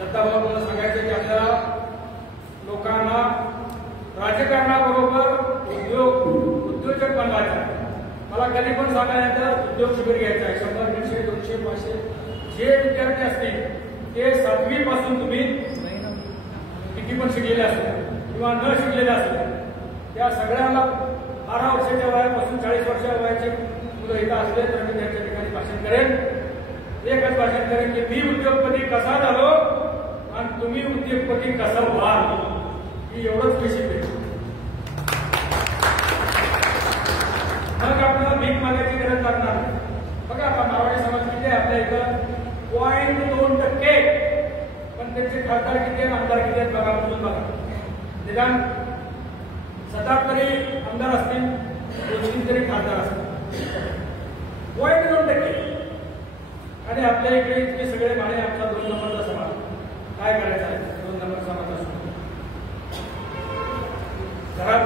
दत्ताभाऊला सांगायचं की आपल्याला लोकांना राजकारणाबरोबर उद्योजक बनवायचा. मला कधी पण सांगायचं उद्योग शिबिर घ्यायचं आहे. 100, 150, 200, 500 जे विद्यार्थी असतील ते 7वी पासून तुम्ही किती पण शिकलेले असतील किंवा न शिकलेले असतील त्या सगळ्यांना 12 वर्षाच्या वयापासून 40 वर्षाच्या वयाचे मुलं इथं असले तर मी त्यांच्या ठिकाणी भाषण करेन. एकच भाषण करेन की मी उद्योगपती कसा झालो आणि तुम्ही उद्योगपती कसा व्हाल, ही एवढंच विषय आहे. मग आपल्याला भीक मागायची गरज लागणार. बघा आता मारवाडी समाज किती आहे आपल्या इथं 0.2%, पण त्यांचे खासदार किती आहेत, आमदार किती आहेत बघा, बघून बघा. निदान 7 तरी आमदार असतील, 2-3 तरी खासदार असतील. 0.2%. आणि आपल्या इकडे इतके सगळे माळे आमचा 2 नंबरचा समाज. काय करायचं आहे 2 नंबर समाज असून घरात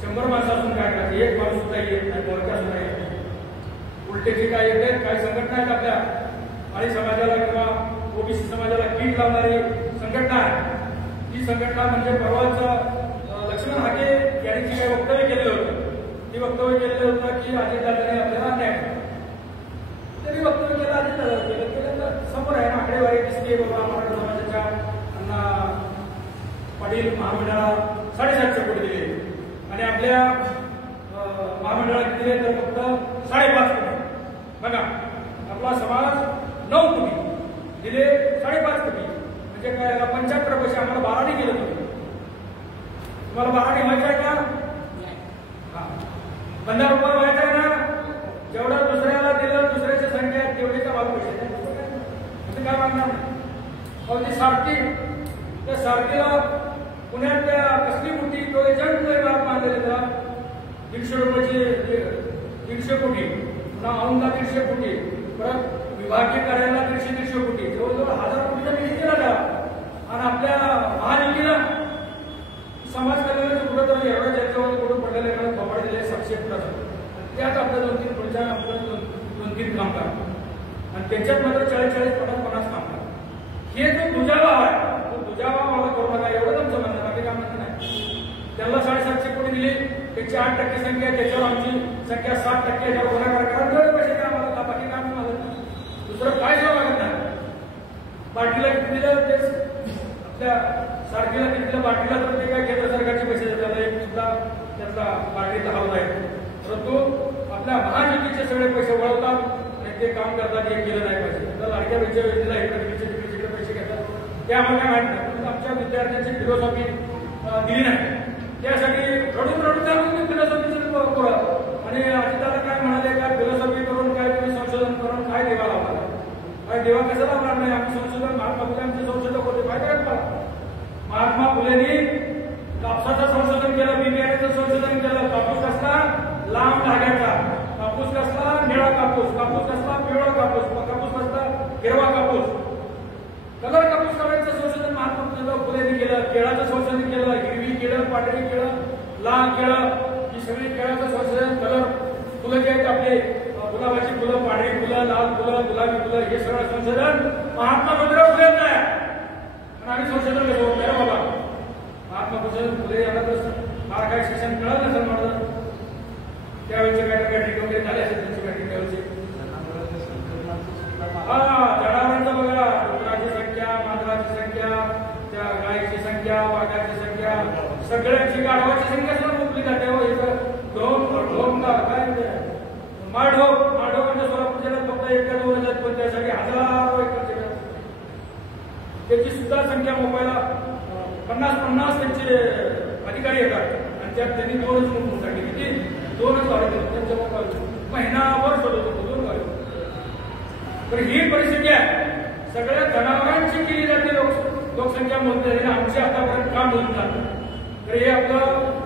100 माणसं असून काय करायचं? एक माणूस सुद्धा येत नाही, बोलता सुद्धा येत नाही. उलटेची काय येते, काही संघटना आहेत आपल्या माळी समाजाला किंवा ओबीसी समाजाला किट लावणारी संघटना आहे. ती संघटना म्हणजे परवाच लक्ष्मण हाके यांनी काही वक्तव्य केलेलं होतं. ती वक्तव्य केलेलं होतं की अजितदादांनी आपल्याला अन्याय केला. त्यांनी वक्तव्य केलं, अजितदादा केलं तर समोर आहे ना आकडेवारी दिसते. बाबा मराठा समाजाच्या अण्णा पाटील महामंडळाला 750 कोटी दिले आणि आपल्या महामंडळात दिले तर फक्त 5.5 कोटी. बघा आपला समाज 9 कोटी दिले, 5.5 कोटी म्हणजे काय 75 पैसे आम्हाला 12 गेलं. तुम्हाला 12 व्हायचं आहे का? 15 रुपये व्हायचं आहे ना? जेवढं दुसऱ्याला दिलं दुसऱ्याची संख्या तेवढीचा भाव पैसे म्हणजे काय मागणार नाही. अहो ती सारखी त्या सारखीला पुण्यात त्या कसली मोठी तो एजंट इमारत बांधलेली त्याला 150 रुपयाची 150 कोटी, पुन्हा औंधला 150 कोटी, परत विभागीय कार्यालयाला 150 कोटी, जवळजवळ 1000 कोटीचा निधी दिला द्या. आणि आपल्या महायुतीनं समाज कल्याणाचं कुठं तर एवढ्या ज्यांच्यावर कुठं पडलेलं एवढं थोपाड दिले 700 कोटी. त्यात आपल्या 2-3 पुढच्या 2-3 काम करा आणि त्यांच्यात मात्र 40-40, 50-50 काम करा. हे जो दुजावा आहे तो दुजावा मला करू नका, एवढंच आमचं म्हणणं, बाकी काम नाही. त्यांना 750 कोटी दिली, त्याची 8% संख्या, त्याच्यावर आमची संख्या 7%, याच्यावर गुन्हेगार करा पैसे काय आम्हाला, बाकी काम नाही. दुसरं काय जेव्हा लागत नाही. पार्टीला किती दिलं तेच आपल्या सारखीला किती दिलं, पार्टीला तर ते काय केंद्र सरकारचे पैसे देतात, एक सुद्धा त्यातला पार्टीचा हाव आहे. परंतु आपल्या महायुतीचे सगळे पैसे वळवतात आणि ते काम करतात, हे केलं नाही पाहिजे. तर लाडक्या बहिणीच्या योजनेला इकडे पैसे घेतात, ते आम्हाला काय माहित नाही. पण आमच्या विद्यार्थ्यांची फिलॉसॉफी दिली नाही, त्यासाठी रडून त्यामध्ये फिलॉसॉफीचं पुरं. आणि अजितदादा काय म्हणाले, काय फिलॉसॉफी करून काय तुम्ही संशोधन करून काय देवा लावला, काय देवा कसं लावणार नाही. आम्ही संशोधन महात्मा फुले आमचे संशोधक होते, फायदा काय मला. महात्मा फुलेंनी कापसाचं संशोधन केलं, बिबियाचं संशोधन केलं. कापूस कसला लांब धाग्याचा, कापूस कसला निळा कापूस, कापूस कसला पिवळा कापूस, कापूस कसला हिरवा कापूस, कलर कापूस करायचं संशोधन महात्मा फुलेंनी केलं. केळाचं संशोधन केलं, हिरवी केळं, पांढरी केळं, लाल केळं, ही सगळी केळाचं संशोधन. कलर फुलं जे आहेत आपले गुलाबाची फुलं, पांढरी फुलं, लाल फुलं, गुलाबी फुलं, हे सगळं संशोधन महात्मा ज्योतिराव फुलेंचं आहे. आणि आम्ही संशोधन केलं बाबा. महात्मा फुले यांना तर फार काही शिक्षण कळलं नसेल माझं. त्यावेळेचे बॅटरी वगैरे झाले असेल त्यांची बॅटरी त्यावेळेची. जनावरांचं बघा, डुकराची संख्या, मांजराची संख्या, त्या गायीची संख्या, वाघाची संख्या, सगळ्यांची गाढवाची संख्या सुद्धा मोजली जाते. हजार संख्या मोबाईलला 50 त्यांचे अधिकारी येतात आणि त्यात त्यांनी 2च म्हणून टाकले. किती 2च गाडी त्यांच्या मोबाईल महिनाभर शोधत होतो 2 गाडी. तर ही परिस्थिती आहे. सगळ्या जनावरांची केली जाते लोकसंख्या मोजणी आमची आतापर्यंत काम होऊन जातं. तर हे आपलं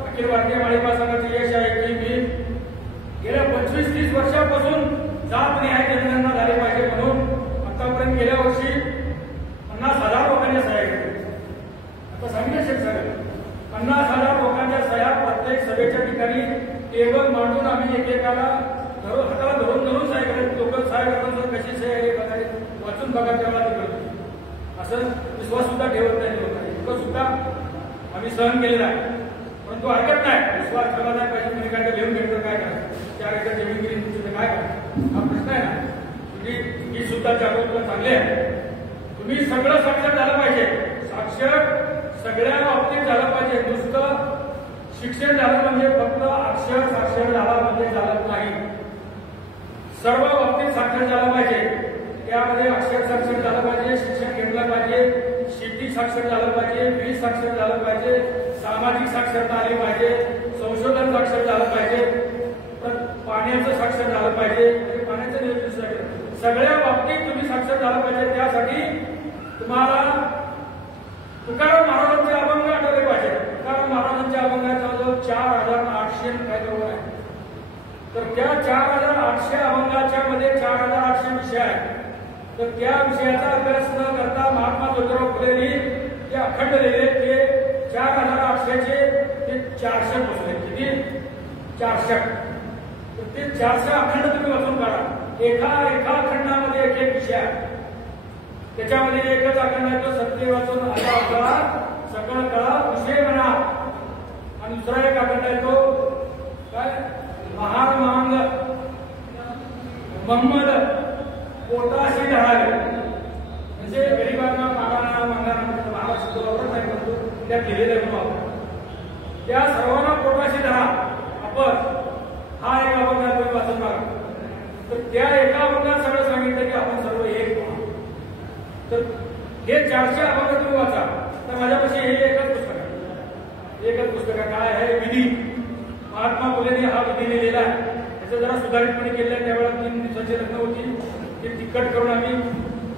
अखिल भारतीय माळी महासंघाचे यश आहे की मी गेल्या 25-30 वर्षापासून जात न्याय जनगणना झाली पाहिजे म्हणून आतापर्यंत गेल्या वर्षी 50,000 लोकांच्या सह्या घेतल्या. आता सांगितलं शेतकऱ्याला 50,000 लोकांच्या सह्या प्रत्येक सभेच्या ठिकाणी टेबल मांडून आम्ही एकेकाला हाताला धरून सह्या करत. लोक सह्या करताना कशी सह्या बघाय वाचून बघा तेव्हा ते करतो. असं विश्वास सुद्धा ठेवत नाही लोकांनी. इतकं सुद्धा आम्ही सहन केलेलं आहे. परंतु हरकत नाही. विश्वास ठेवला नाही पाहिजे. तुम्ही काय लिहून घेतलं काय करायचं 4 एकर जमीन गेली तुमचं काय करायचं हा प्रश्न आहे ना. ही सुद्धा जागरूकता चांगली आहे. तुम्ही सगळं साक्षर झालं पाहिजे. साक्षर सगळ्या बाबतीत झालं पाहिजे. नुसतं शिक्षण झालं म्हणजे फक्त अक्षर साक्षर झाला म्हणजे झालं नाही. सर्व बाबतीत साक्षर झालं पाहिजे. त्यामध्ये अक्षर साक्षर झालं पाहिजे, शिक्षण घेतलं पाहिजे, शेती साक्षर झालं पाहिजे, वीज साक्षर झालं पाहिजे, सामाजिक साक्षरता आली पाहिजे, संशोधन साक्षर झालं पाहिजे, पाण्याचं साक्षर झालं पाहिजे. पाण्याचं नियोजन सगळ्या बाबतीत तुम्ही साक्षर झालं पाहिजे. त्यासाठी तुम्हाला तुकाराम महाराजांचे अभंग आठवले पाहिजे. तुकाराम महाराजांच्या अभंगाचा जो 4,800 काय बरोबर आहे. तर त्या 4,800 अभंगाच्या मध्ये 4,800 विषय आहेत. तर त्या विषयाचा अभ्यास न करता महात्मा ज्योतिराव फुलेंनी जे अखंड लिहिले ते 4,800चे ते 400 बसले. किती 400. तर ते 400 अखंड तुम्ही वाचून काढा. एका खंडामध्ये एक विषय आहे. त्याच्यामध्ये एकच अखंड आहे तो सत्य वाचून आला आपला सकळ कळा विषय म्हणा. आणि दुसरा एक अखंड आहे तो काय महार महांग मोहम्मद पोटाशी ढळावे. म्हणजे गरीबांना मागाना महाराष्ट्र वापरत नाही म्हणतो त्यात लिहिलेलं आहे. त्या सर्वांना पोटाशी धरा आपण हा एक अभंग तुम्ही वाचून बघा. तर त्या एका अभंगात सगळं सांगितलं की आपण सर्व एक. तर हे 400 अभंग तुम्ही वाचा. तर माझ्यापाशी हे एकच पुस्तक आहे. काय आहे विधी. महात्मा फुलेंनी हा विधी लिहिलेला आहे. त्याचं जरा सुधारितपणे केलेलं आहे. त्यावेळेला 3 दिवसाची लग्न होती. ते तिखट करून आम्ही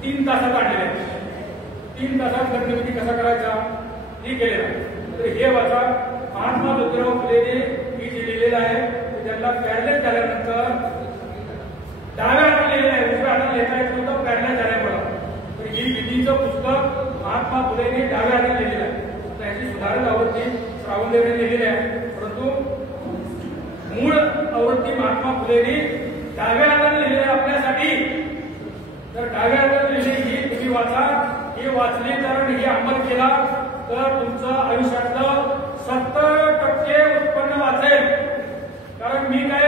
3 तासात आणलेले आहे. 3 तासात लग्नविधी कसा करायचा हे केलेला आहे. तर हे वाचा. महात्मा ज्योतिराव फुलेने मी जे लिहिलेलं आहे ते त्यांना पॅरलेट झाल्यानंतर डाव्या हाताने लिहिलेलं आहे. उजव्या हाताने लिहिता येत नव्हतं पॅरलेट झाल्यामुळं. तर ही विधीचं पुस्तक महात्मा फुलेने डाव्या हाताने लिहिलेलं आहे. त्याची सुधारित आवृत्ती श्रावणदेवने लिहिलेली आहे. परंतु मूळ आवृत्ती महात्मा फुलेने डाव्या हाताने लिहिलेली आहे आपल्यासाठी. तर डाव्या हाताने लिहिलेली ही तुम्ही वाचा. ही वाचली तर ही अंमल केला तर तुमचं आयुष्यातलं 70% उत्पन्न वाचेल. कारण मी काय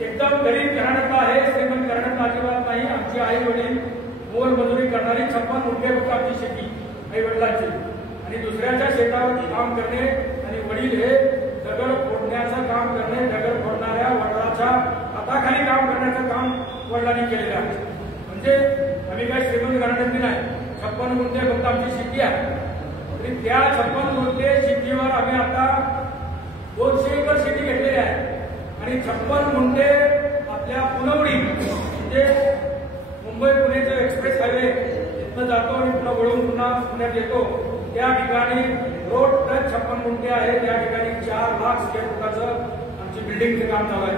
एकदम गरीब घराण्यातला आहे. श्रीमंत घराण्यातला अजिबात नाही. आमची आई वडील मोलमजुरी करणारी 56 गुंठे फक्त आमची शेती आई वडिलांची. आणि दुसऱ्याच्या शेतावर काम करणे आणि वडील हे दगड फोडण्याचं काम करणे. दगड फोडणाऱ्या वडिलाच्या हाताखाली काम करण्याचं काम वडिलांनी केलेलं आहे. म्हणजे आम्ही काही श्रीमंत घराण्यातली नाही. 56 गुंठे फक्त आमची शेती आहे. तरी त्या 56 गुंठे शेतीवर आम्ही आता 200 एकर शेती घेतलेली आहे. आणि 56 गुंठे आपल्या पुनवडी म्हणजे मुंबई पुण्याचं एक्सप्रेस हायवे इथनं जातो आणि पुन्हा वळून पुन्हा पुण्यात येतो. त्या ठिकाणी रोड टच 56 गुंठे आहे. त्या ठिकाणी 4 लाख स्क्वेअर फुटाचं आमची बिल्डिंगचं काम चालू आहे.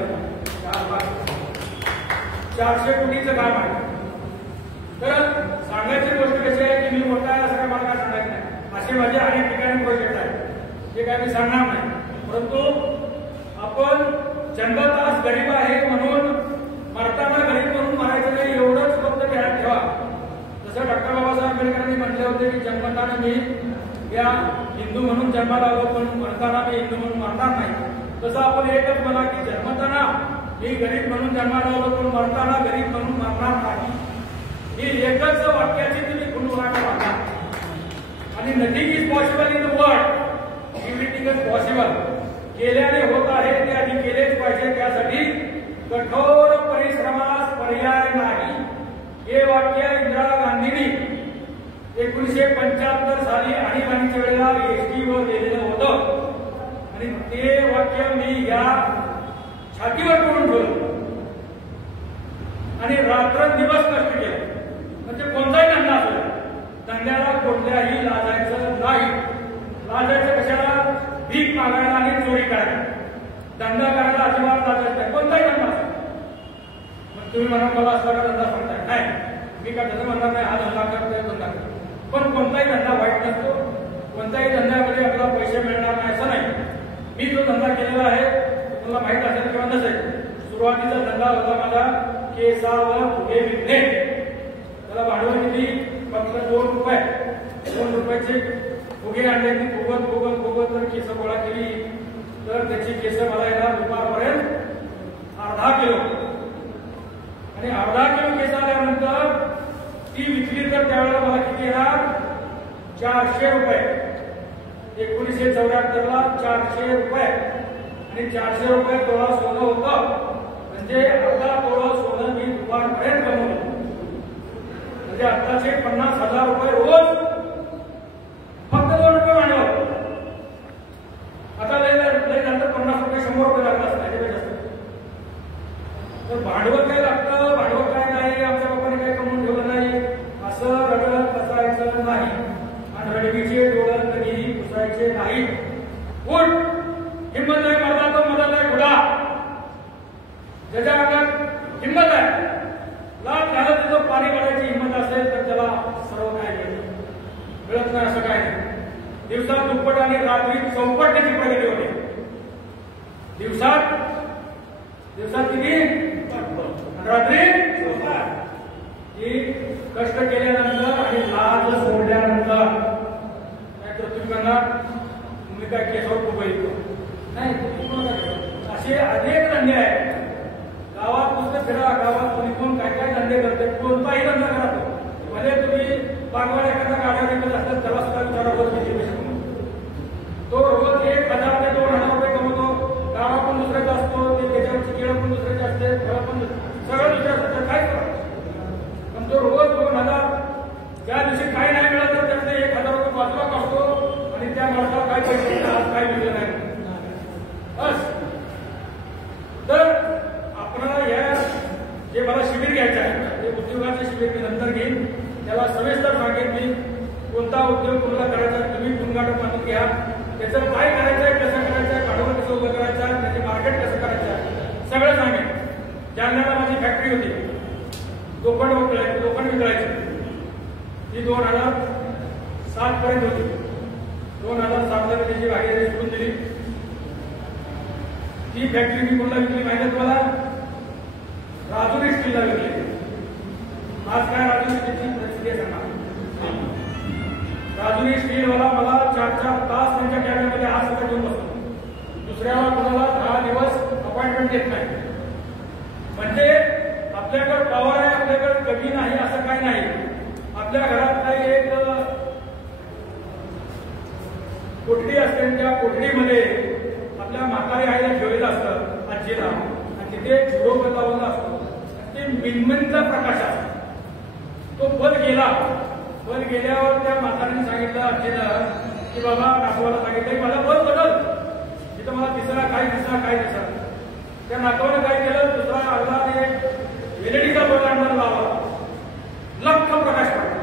4 लाख 400 कोटीचं काम आहे. तर सांगायची गोष्ट कशी आहे की मी मोठा आहे असं काय मला काय सांगायचं नाही. असे माझे अनेक ठिकाणी प्रोजेक्ट आहेत जे काय मी सांगणार नाही. परंतु आपण जन्मताच गरीब आहे म्हणून मरताना गरीब म्हणून मरायचं नाही एवढंच फक्त ध्यानात ठेवा. जसं डॉक्टर बाबासाहेब आंबेडकरांनी म्हटले होते की जन्मताना मी या हिंदू म्हणून जन्माला आलो पण मरताना मी हिंदू म्हणून मरणार नाही. तसं आपण एकच म्हणा की जन्मताना मी गरीब म्हणून जन्माला आलो पण मरताना गरीब म्हणून मरणार नाही. ही एकच वाक्याची तुम्ही गुणवत्ता वाटा. आणि nothing is possible in the world, everything is possible. केल्याने होत आहे ते आधी केलेच पाहिजे. त्यासाठी कठोर परिश्रमास पर्याय नाही. हे वाक्य इंदिरा गांधींनी 1975 साली आणीबाणीच्या वेळेला एसटी वर लिहिलेलं होतं आणि ते वाक्य मी या छातीवर करून ठेवलं आणि रात्रंदिवस कष्ट केलं. म्हणजे कोणताही धंदा असला धंद्याला कुठल्याही लाजायचं नाही. लाजायचं कशाला? भीक मागायला आणि चोरी करायला. धंदा करायला अजिबात लाजायचं नाही, कोणताही धंदा असला. मग तुम्ही म्हणा मला असला का धंदा सांगताय? नाही, मी काय तसं म्हणणार नाही, हा धंदा करतोय धंदा करतो. पण कोणताही धंदा वाईट नसतो, कोणत्याही धंद्यामध्ये आपल्याला पैसे मिळणार नाही असं नाही. मी जो धंदा केलेला आहे तुम्हाला माहित असेल किंवा नसेल. सुरुवातीचा धंदा होता माझा केसावर फुगे विकणे. त्याला भांडवल किती? फक्त 2 रुपये. 2 रुपयाचे फुगे आणले की फुगत जर केस गोळा केली तर त्याची केस मला येणार दुपारपर्यंत अर्धा किलो. आणि अर्धा किलो केस आल्यानंतर ती विकली तर त्यावेळेला मला किती येणार? 400 रुपये. 1974 ला 400 रुपये. आणि 400 रुपये तोळा सोनं होतं. म्हणजे अर्धा तोळा सोनं मी दुपारपर्यंत कमवलं. म्हणजे आताचे 50,000 रुपये रोज फक्त 2 रुपये भांडवल. आता लय नंतर 50 रुपये 100 रुपये लागला असतात. तर भांडवल काय लागतं, भांडवल काय नाही, आमच्या बापाने काही कमवून ठेवलं नाही असं रडत बसायचं नाही. आणि रडवीचे डोळं कधीही पुसायचे नाही. उठ, हिंमत आहे माझा तो मदत आहे घोडा. ज्याच्या अंगात हिंमत आहे, लाट घालत तिथं पाणी काढायची हिंमत असेल तर त्याला सर्व काय मिळत नाही असं काय नाही. दिवसात दुप्पट आणि रात्री चौपट त्याची प्रगती होते. दिवसात किती? रात्री की कष्ट केल्यानंतर आणि लाज सोडल्यानंतर. नाहीतर तुम्ही म्हणणार तुम्ही काय केसावर उभं येतो नाही. असे अनेक धंदे आहेत. गावात नुसतं फिरा, गावात कोणी कोण काय काय धंदे करते. कोणताही धंदा करा भले तुम्ही बागवान एखादा गाड्या विकत असतात त्याला सुद्धा विचारा रोज किती पैसे कमवतो. तो रोज 1,000 ते 2,000 रुपये कमवतो. गावा पण दुसऱ्याचा असतो, ते त्याच्यावरची केळं पण दुसऱ्याचे असते, फळं पण सगळं दुसऱ्या असतं. काय करा पण तो रोज 2,000 ज्या दिवशी काय नाही मिळत तर त्यातले 1,000 रुपये बाजूला काढतो आणि त्या माणसाला काय पैसे आज काय मिळलं नाही बस. तर आपण या जे मला शिबिर घ्यायचं आहे ते उद्योगाचे शिबिर मी नंतर घेईन. त्याला सविस्तर सांगेन मी कोणता उद्योग कोणाला करायचा. तुम्ही तुंगाटक मानून घ्या. त्याचं काय करायचंय, कसं करायचंय, भांडवल कसं उभं करायचं, त्याचे मार्केट कसं करायचं सगळं सांगेन. जालन्याला माझी फॅक्टरी होती, लोखंड विकलायची. ती 2007 पर्यंत होती. 2007 ला त्याची भागीदारी सोडून दिली. ती फॅक्टरी मी कोणाला विकली माहिती आहे तुम्हाला? राजुरी स्टीलला विकली. आज काय राजुरी स्टीलची परिस्थिती आहे सांगा. राजुरी स्टीलवाला मला 4-4 तास त्यांच्या कॅबिनमध्ये आज सकाळ घेऊन बसतो. दुसऱ्याला कोणाला 10 दिवस अपॉइंटमेंट देत नाही. म्हणजे आपल्याकडे पॉवर आहे, आपल्याकडे कमी नाही असं काही नाही. आपल्या घरात काही एक कोठडी असते, त्या कोठडीमध्ये आपल्या म्हातारी आईला ठेवलेलं असतं आजीला, आणि तिथे झुडो लावलेला असतो. ते मिनमिनचा प्रकाश असतो. तो बल्ब गेल्यावर त्या म्हातारीने सांगितलं आजीला की बाबा नातवाला सांगितलं मला बल्ब बदल. तिथं मला दिसला काय दिसला. त्या नातवानं काय केलं, दुसरा अर्धा एक एलईडीचा बल्ब आणून लावा. लख प्रकाश पडला.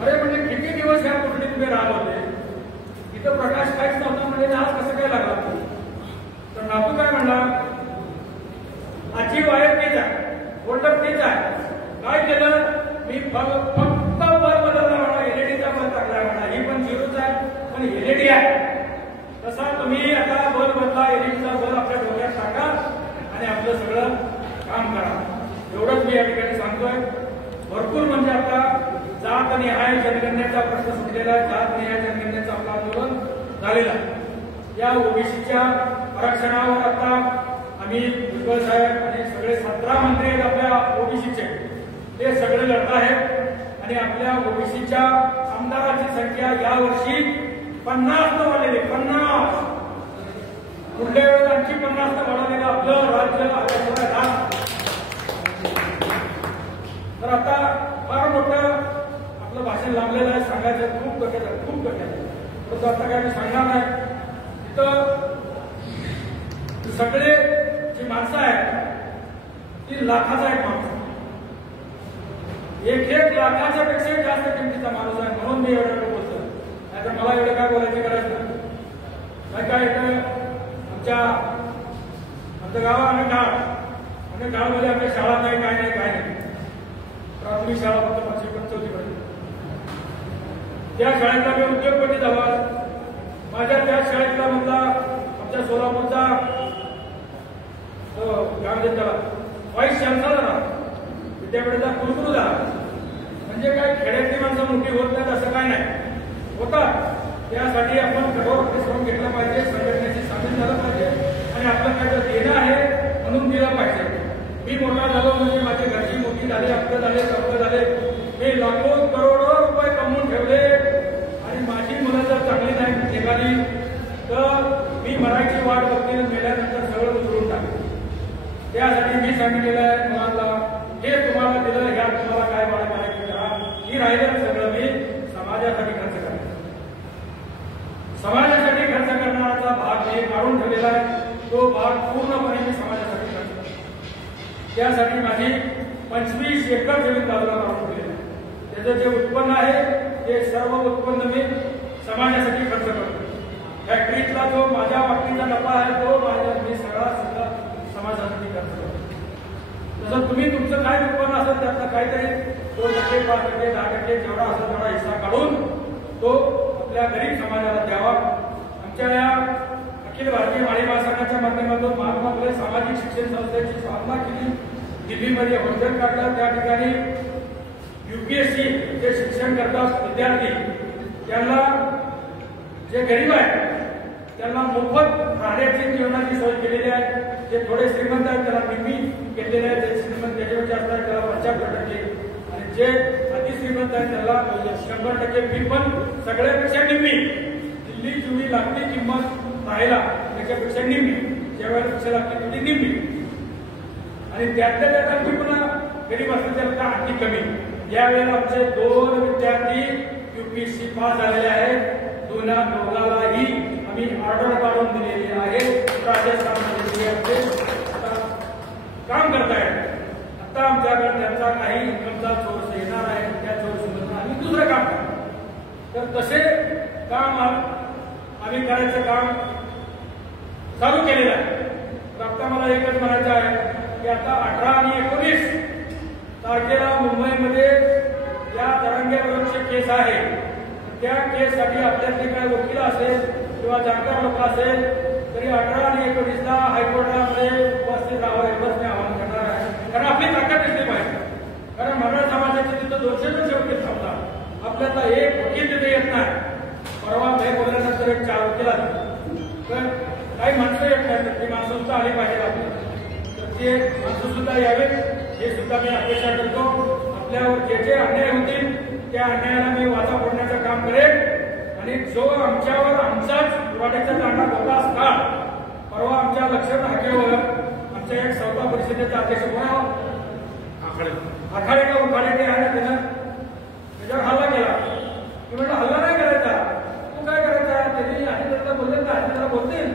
अरे म्हणजे किती दिवस या कोठडीत तुम्ही राहत होते, इथं प्रकाश काहीच नव्हता. म्हणजे आज कसं काय लागला? तर नातू काय म्हणला, आजी वायर तेच आहे, होल्डर तेच आहे. काय केलं मी फक्त बल्ब बदलला म्हणा, एलईडीचा बल्ब टाकला म्हणा. ही पण 0च आहे पण एलईडी आहे. तसा तुम्ही आता बल्ब बदला, एलईडीचा बल्ब आपल्या डोक्यात टाका आणि आपलं सगळं काम करा. एवढंच मी या ठिकाणी सांगतोय. भरपूर म्हणजे आता जातनिहाय जनगणनेचा प्रश्न सुटलेला, जातनिहाय जनगणनेचं आपलं आंदोलन झालेलं. या ओबीसीच्या आरक्षणावर आता आम्ही भुजबळ साहेब आणि सगळे 17 मंत्री आहेत आपल्या ओबीसीचे, ते सगळे लढत आहेत. आणि आपल्या ओबीसीच्या आमदाराची संख्या यावर्षी 50 वाढलेली. 50 पुढल्या वेळेस आणखी 50 वाढवलेलं आपलं राज्य. तर आता फार मोठं आपलं भाषण लांबलेलं आहे, सांगायचं खूप डोक्यात आहे, खूप डोक्यात आहे. परंतु आता काय मी सांगणार नाही. तिथं सगळे जी माणसं आहेत ती लाखाचा एक माणूस, एक लाखाच्या पेक्षा जास्त किमतीचा माणूस आहे. म्हणून मी एवढं बोलतो. नाहीतर मला एवढं काय बोलायची गरज नाही. काय आमच्या गावात आम्ही गावामध्ये आपल्या शाळा नाही, काय नाही. प्राथमिक शाळा फक्त 545 पर्यंत. त्या शाळेचा मी उद्योगपती झाला. माझ्या त्या शाळेतला मधला आमच्या सोलापूरचा काय म्हणतात त्याला व्हाईस चान्सलर विद्यापीठाचा कुलगुरू झाला. म्हणजे काय खेड्यातली माणसं मोठी होत नाहीत असं काय नाही, होतात. त्यासाठी आपण कठोर परिश्रम घेतला पाहिजे, संघटनेशी सामील झालं पाहिजे आणि आपलं काय तर देणं आहे म्हणून दिलं पाहिजे. मी मोठा झालो म्हणजे माझी घरची मोठी झाली, आपलं झाले, मी लाखो करोडो रुपये कमवून ठेवले आणि माझी मुलं जर चांगली नाही निघाली तर मी मराठी वाट बघतील, मेल्यानंतर सगळं उचलून टाकले. त्यासाठी मी सांगितलेलं आहे मुलांना, हे तुम्हाला दिलं, ह्या तुम्हाला काय बाळगायचं करा. ही राहिलं सगळं मी समाजासाठी खर्च करायचं. समाजासाठी खर्च करण्याचा भाग मी काढून ठेवलेला आहे. तो भाग पूर्णपणे मी समाजासाठी खर्च करतो. त्यासाठी माझी 25 एकर जमीन बाजूला काढून ठेवलेली आहे. त्याचं जे उत्पन्न आहे ते सर्व उत्पन्न मी समाजासाठी खर्च करतो. फॅक्टरीतला जो माझ्या वाटणीचा नफा आहे तो मी सगळा समाजासाठी खर्च करतो. तसं तुम्ही तुमचं काय उत्पन्न असेल त्यातलं काहीतरी 2%, 5%, 10% जेवढा असेल तेवढा हिस्सा काढून तो आपल्या गरीब समाजाला द्यावा. आमच्या या अखिल भारतीय माळी महासंघाच्या माध्यमातून महात्मा फुले सामाजिक शिक्षण संस्थेची स्थापना केली. दिल्लीमध्ये हॉस्टेल काढलं. त्या ठिकाणी UPSC जे शिक्षण करतात विद्यार्थी त्यांना जे गरीब आहेत त्यांना मोफत राहण्याची जीवनाची सोय केलेली आहे. जे थोडे श्रीमंत आहेत त्याला निम्मी घेतलेले आहेत. जे श्रीमंत त्याच्यापेक्षा असतात त्याला 75% आणि जे अतिश्रीमंत आहेत त्याला 100% फी, पण सगळ्यापेक्षा निम्मी. दिल्ली जेवढी लागते किंमत राहायला त्याच्यापेक्षा निम्मी, ज्यावेळेला पेक्षा लागते तेवढी निम्मी. आणि त्यातल्या त्यात मी पुन्हा गरीब असतील त्याला आणखी कमी. यावेळेला आमचे 2 विद्यार्थी UPSC पास झालेले आहेत. दोघालाही आम्ही ऑर्डर काढून दिलेली आहे. राजस्थानमध्ये काम करतायत. आता आमच्याकडे त्यांचा काही इन्कमचा सोर्स येणार आहे. त्या सोर्समधून आम्ही दुसरं काम करतो. तर तसे काम आम्ही करायचं काम चालू केलेलं आहे. तर आता मला एकच म्हणायचं आहे की आता 18 आणि 19 तारखेला मुंबईमध्ये या तरंगेवरची केस आहे. त्या केससाठी आपल्यातले काय वकील असेल किंवा जाणकार लोक असेल तरी 18 आणि 19ला हायकोर्टामध्ये उपस्थित राहावं एवढंच मी आवाहन करणार आहे. कारण आपली ताकद दिसली पाहिजे. कारण मराठा समाजाचे तिथं 200 वकील थांबतात. आपल्याला एक वकील तिथे येत नाही. परवा बाहेर बोलल्यानंतर एक 4 वकील आले तर काही माणसं येत नाही. ती माणसं सुद्धा आली पाहिजे आपल्याला. तर ते माणसं सुद्धा यावेत हे सुद्धा मी अपेक्षा करतो. आपल्यावर जे अन्याय होतील त्या अन्यायाला मी वाचा फोडण्याचं काम करेन. आणि जो आमच्यावर आमचाच विवादाचा दांडा होता असता परवा आमच्या लक्षात हाकेवर आमच्या एक सौदा परिषदेचा अध्यक्ष आखाडे का उखाडे आहे ना त्यानं त्याच्यावर हल्ला केला. की म्हटलं हल्ला नाही करायचा, तू काय करायचा. त्यांनी आधी बोलले तर आधी बोलतील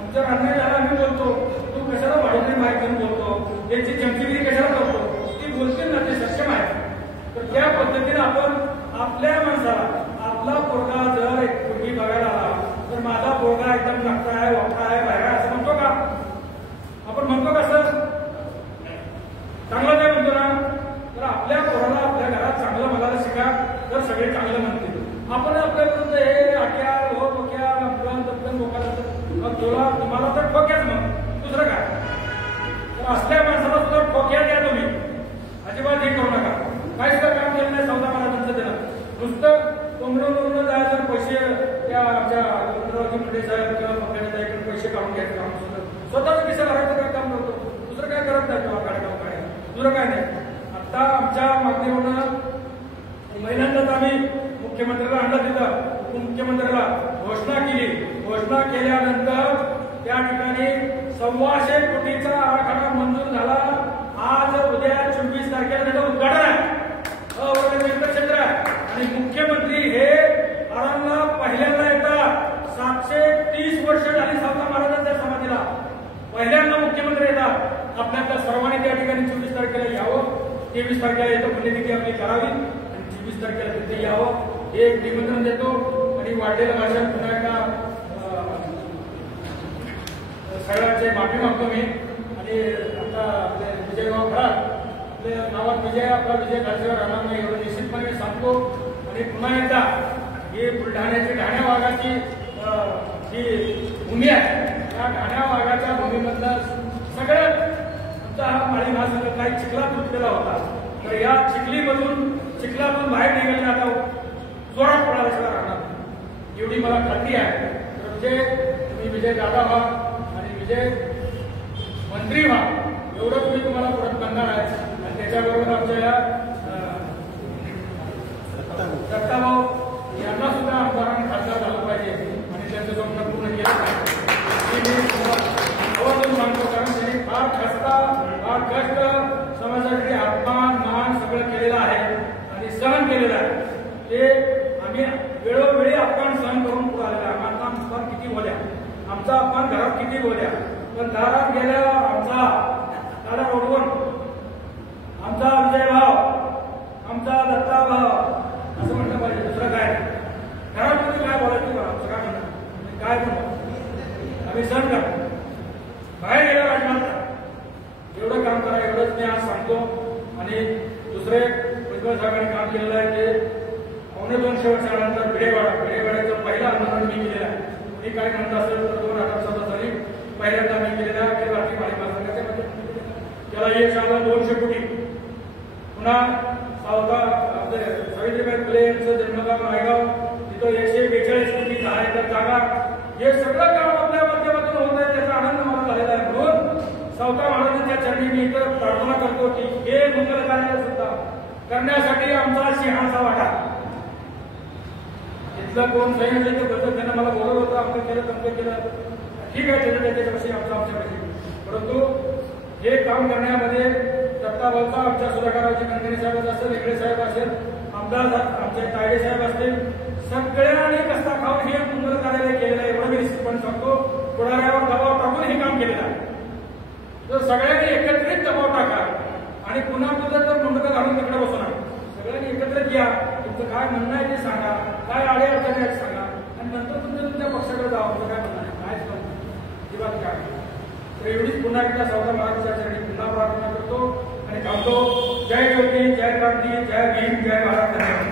आमच्यावर अन्याय झाला आम्ही बोलतो, तू कशाला वाढवणे माहीत करून बोलतो, त्यांची चमचीगिरी कशाला करतो. ती बोलतील ना, ते सक्षम आहे. तर त्या पद्धतीने आपण आपल्या माणसाला आपला पोरगा जर एक मुलगी बघायला आला तर माझा पोरगा एकदम नकटा आहे, वापरा आहे, बाहेर आहे असं म्हणतो का आपण? म्हणतो का सर? चांगलं काय म्हणतो ना. तर आपल्या पोराला आपल्या घरात चांगलं म्हणायला शिका तर सगळे चांगलं म्हणतील. आपण आपल्या विरुद्ध हे आट्या हो टोक्या लोकांना तुला तुम्हाला तर ठोक्याच मग दुसरं काय. तर असल्या माणसाला सुद्धा ठोक्या द्या तुम्ही, अजिबात हे करू नका. काय सुद्धा काम केलं नाही चौदा महाराजांचं त्याला. नुसतं कोंबडून जायचं पैसे त्या आमच्या रवींद्ररावजी मुंडे साहेब किंवा पंकजा साहेब पैसे काढून घ्यायचं काम सुद्धा स्वतःच पैसे भरायचं काय काम करतो. दुसरं काय करत नाही किंवा गाडगाव काय दुसरं काय नाही. आता आमच्या माध्यमातून महिन्यांदाच आम्ही मुख्यमंत्र्याला आणलं तिथं. उपमुख्यमंत्र्याला घोषणा केली. घोषणा केल्यानंतर त्या ठिकाणी 1,200 कोटीचा आराखडा मंजूर झाला. आज उद्या 24 तारखेला त्याचं उद्घाटन आहे. क्षेत्र आहे. आणि मुख्यमंत्री हे आरांना पहिल्यांदा येतात. 730 वर्ष झाली सावता महाराजांच्या समाधीला पहिल्यांदा मुख्यमंत्री येतात. आपल्या सर्वांनी त्या ठिकाणी 24 तारखेला यावं. 23 तारखेला येतो पुण्यतिथी आपली करावी आणि 24 तारखेला तिथे यावं हे एक निमंत्रण देतो. आणि वाढलेलं भाषण पुन्हा एकदा सगळ्यांचे माफी मागतो मी. आणि आता आपले विजयभाऊ खरात आपल्या नावात विजय आपला विजय घालच्यावर राहणार नाही एवढं निश्चितपणे सांगतो. आणि पुन्हा एकदा ही बुलढाण्याची ढाण्या वाघाची ही भूमी आहे. त्या ढाण्या वाघाच्या भूमीमधलं सगळ्यात आमचा हा माळी महासंघ काही चिखलात तुटलेला होता. तर या चिखलातून बाहेर निघाले आता जोरात पडायला सगळं राहणार एवढी मला खात्री आहे. तर तुम्ही विजय दादा व्हा आणि विजय मंत्री व्हा एवढं तुम्ही तुम्हाला परत करणार आहे. आणि त्याच्याबरोबर आमच्या दत्ताभाऊ यांना सुद्धा आमदारांनी खासदार झालं पाहिजे आणि त्यांचं स्वप्न पूर्ण केलं पाहिजे आवर्जून मानतो. कारण त्यांनी फार कष्ट समाजासाठी अपमान मान सगळं केलेलं आहे आणि सहन केलेलं आहे. ते आम्ही वेळोवेळी अपमान सहन करून पुढे आलेला आहे. आमचा अपमान किती बोल्या आमचा अपमान घरात किती बोल्या पण दारात गेल्यावर आमचा दादा रोडवून आमचा विजय भाव आमचा दत्ता भाव असं म्हटलं पाहिजे. दुसरं काय घरामध्ये काय बोलायचं आमचं काय म्हणणं काय म्हणतो आम्ही सहन करतो. बाहेर गेल्यावर राजमार्ग एवढं काम करा एवढंच मी आज सांगतो. आणि दुसरे भुजबळ साहेबांनी काम केलेलं आहे ते 2.25 वर्षानंतर भिडेवाड्याचं पहिलं आंदोलन मी केलेलं आहे. मी काय म्हणत असेल तर 2018 साली पहिल्यांदा मी केलेला अखिल भारतीय माळी महासंघाच्या मध्ये त्याला यश आलं 200 कोटी. पुन्हा सावता आपले सावित्रीबाई फुले यांचं जन्मगाव रायगाव तिथं 142 कोटी 10 एकर जागा हे सगळं काम आपल्या माध्यमातून होत आहे. त्याचा आनंद मला झालेला आहे. म्हणून सावता महाराजांच्या चरणी मी इथं प्रार्थना करतो की हे मंगल कार्य सुद्धा करण्यासाठी आमचा सिंहाचा वाटा. इथलं कोण संयोजक बद्दल त्यांना मला बोलवलं होतं आमचं केलं तमकं केलं ठीक आहे त्याच्यापेक्षा आमच्यापाशी. परंतु हे काम करण्यामध्ये दत्ताभाऊचा आमच्या सुधाकरांचे कंगणे साहेब असेल वेगळे साहेब असेल आमदार आमचे तायडे साहेब असतील सगळ्यांनी कष्टा खाऊन हे मंगल कार्यालय केलेलं आहे. एवढं मी पण सांगतो. पुढाऱ्यावर दबाव टाकून हे काम केलेलं आहे. तर सगळ्यांनी एकत्रित दबाव टाका आणि पुन्हा तर मंडळ घालून तिकडे बसू नका. सगळ्यांनी एकत्रित या तुमचं काय म्हणणं आहे ते सांगा काय आडे अडचणी आहेत सांगा आणि नंतर तुमच्या पक्षाकडे जावं तुमचं काय म्हणणं आहे कायच ही बात काय. तर एवढीच पुन्हा एकदा सावता महाराजांच्या पुन्हा प्रार्थना करतो आणि थांबतो. जय ज्योती जय क्रांती जय भीम जय भारत.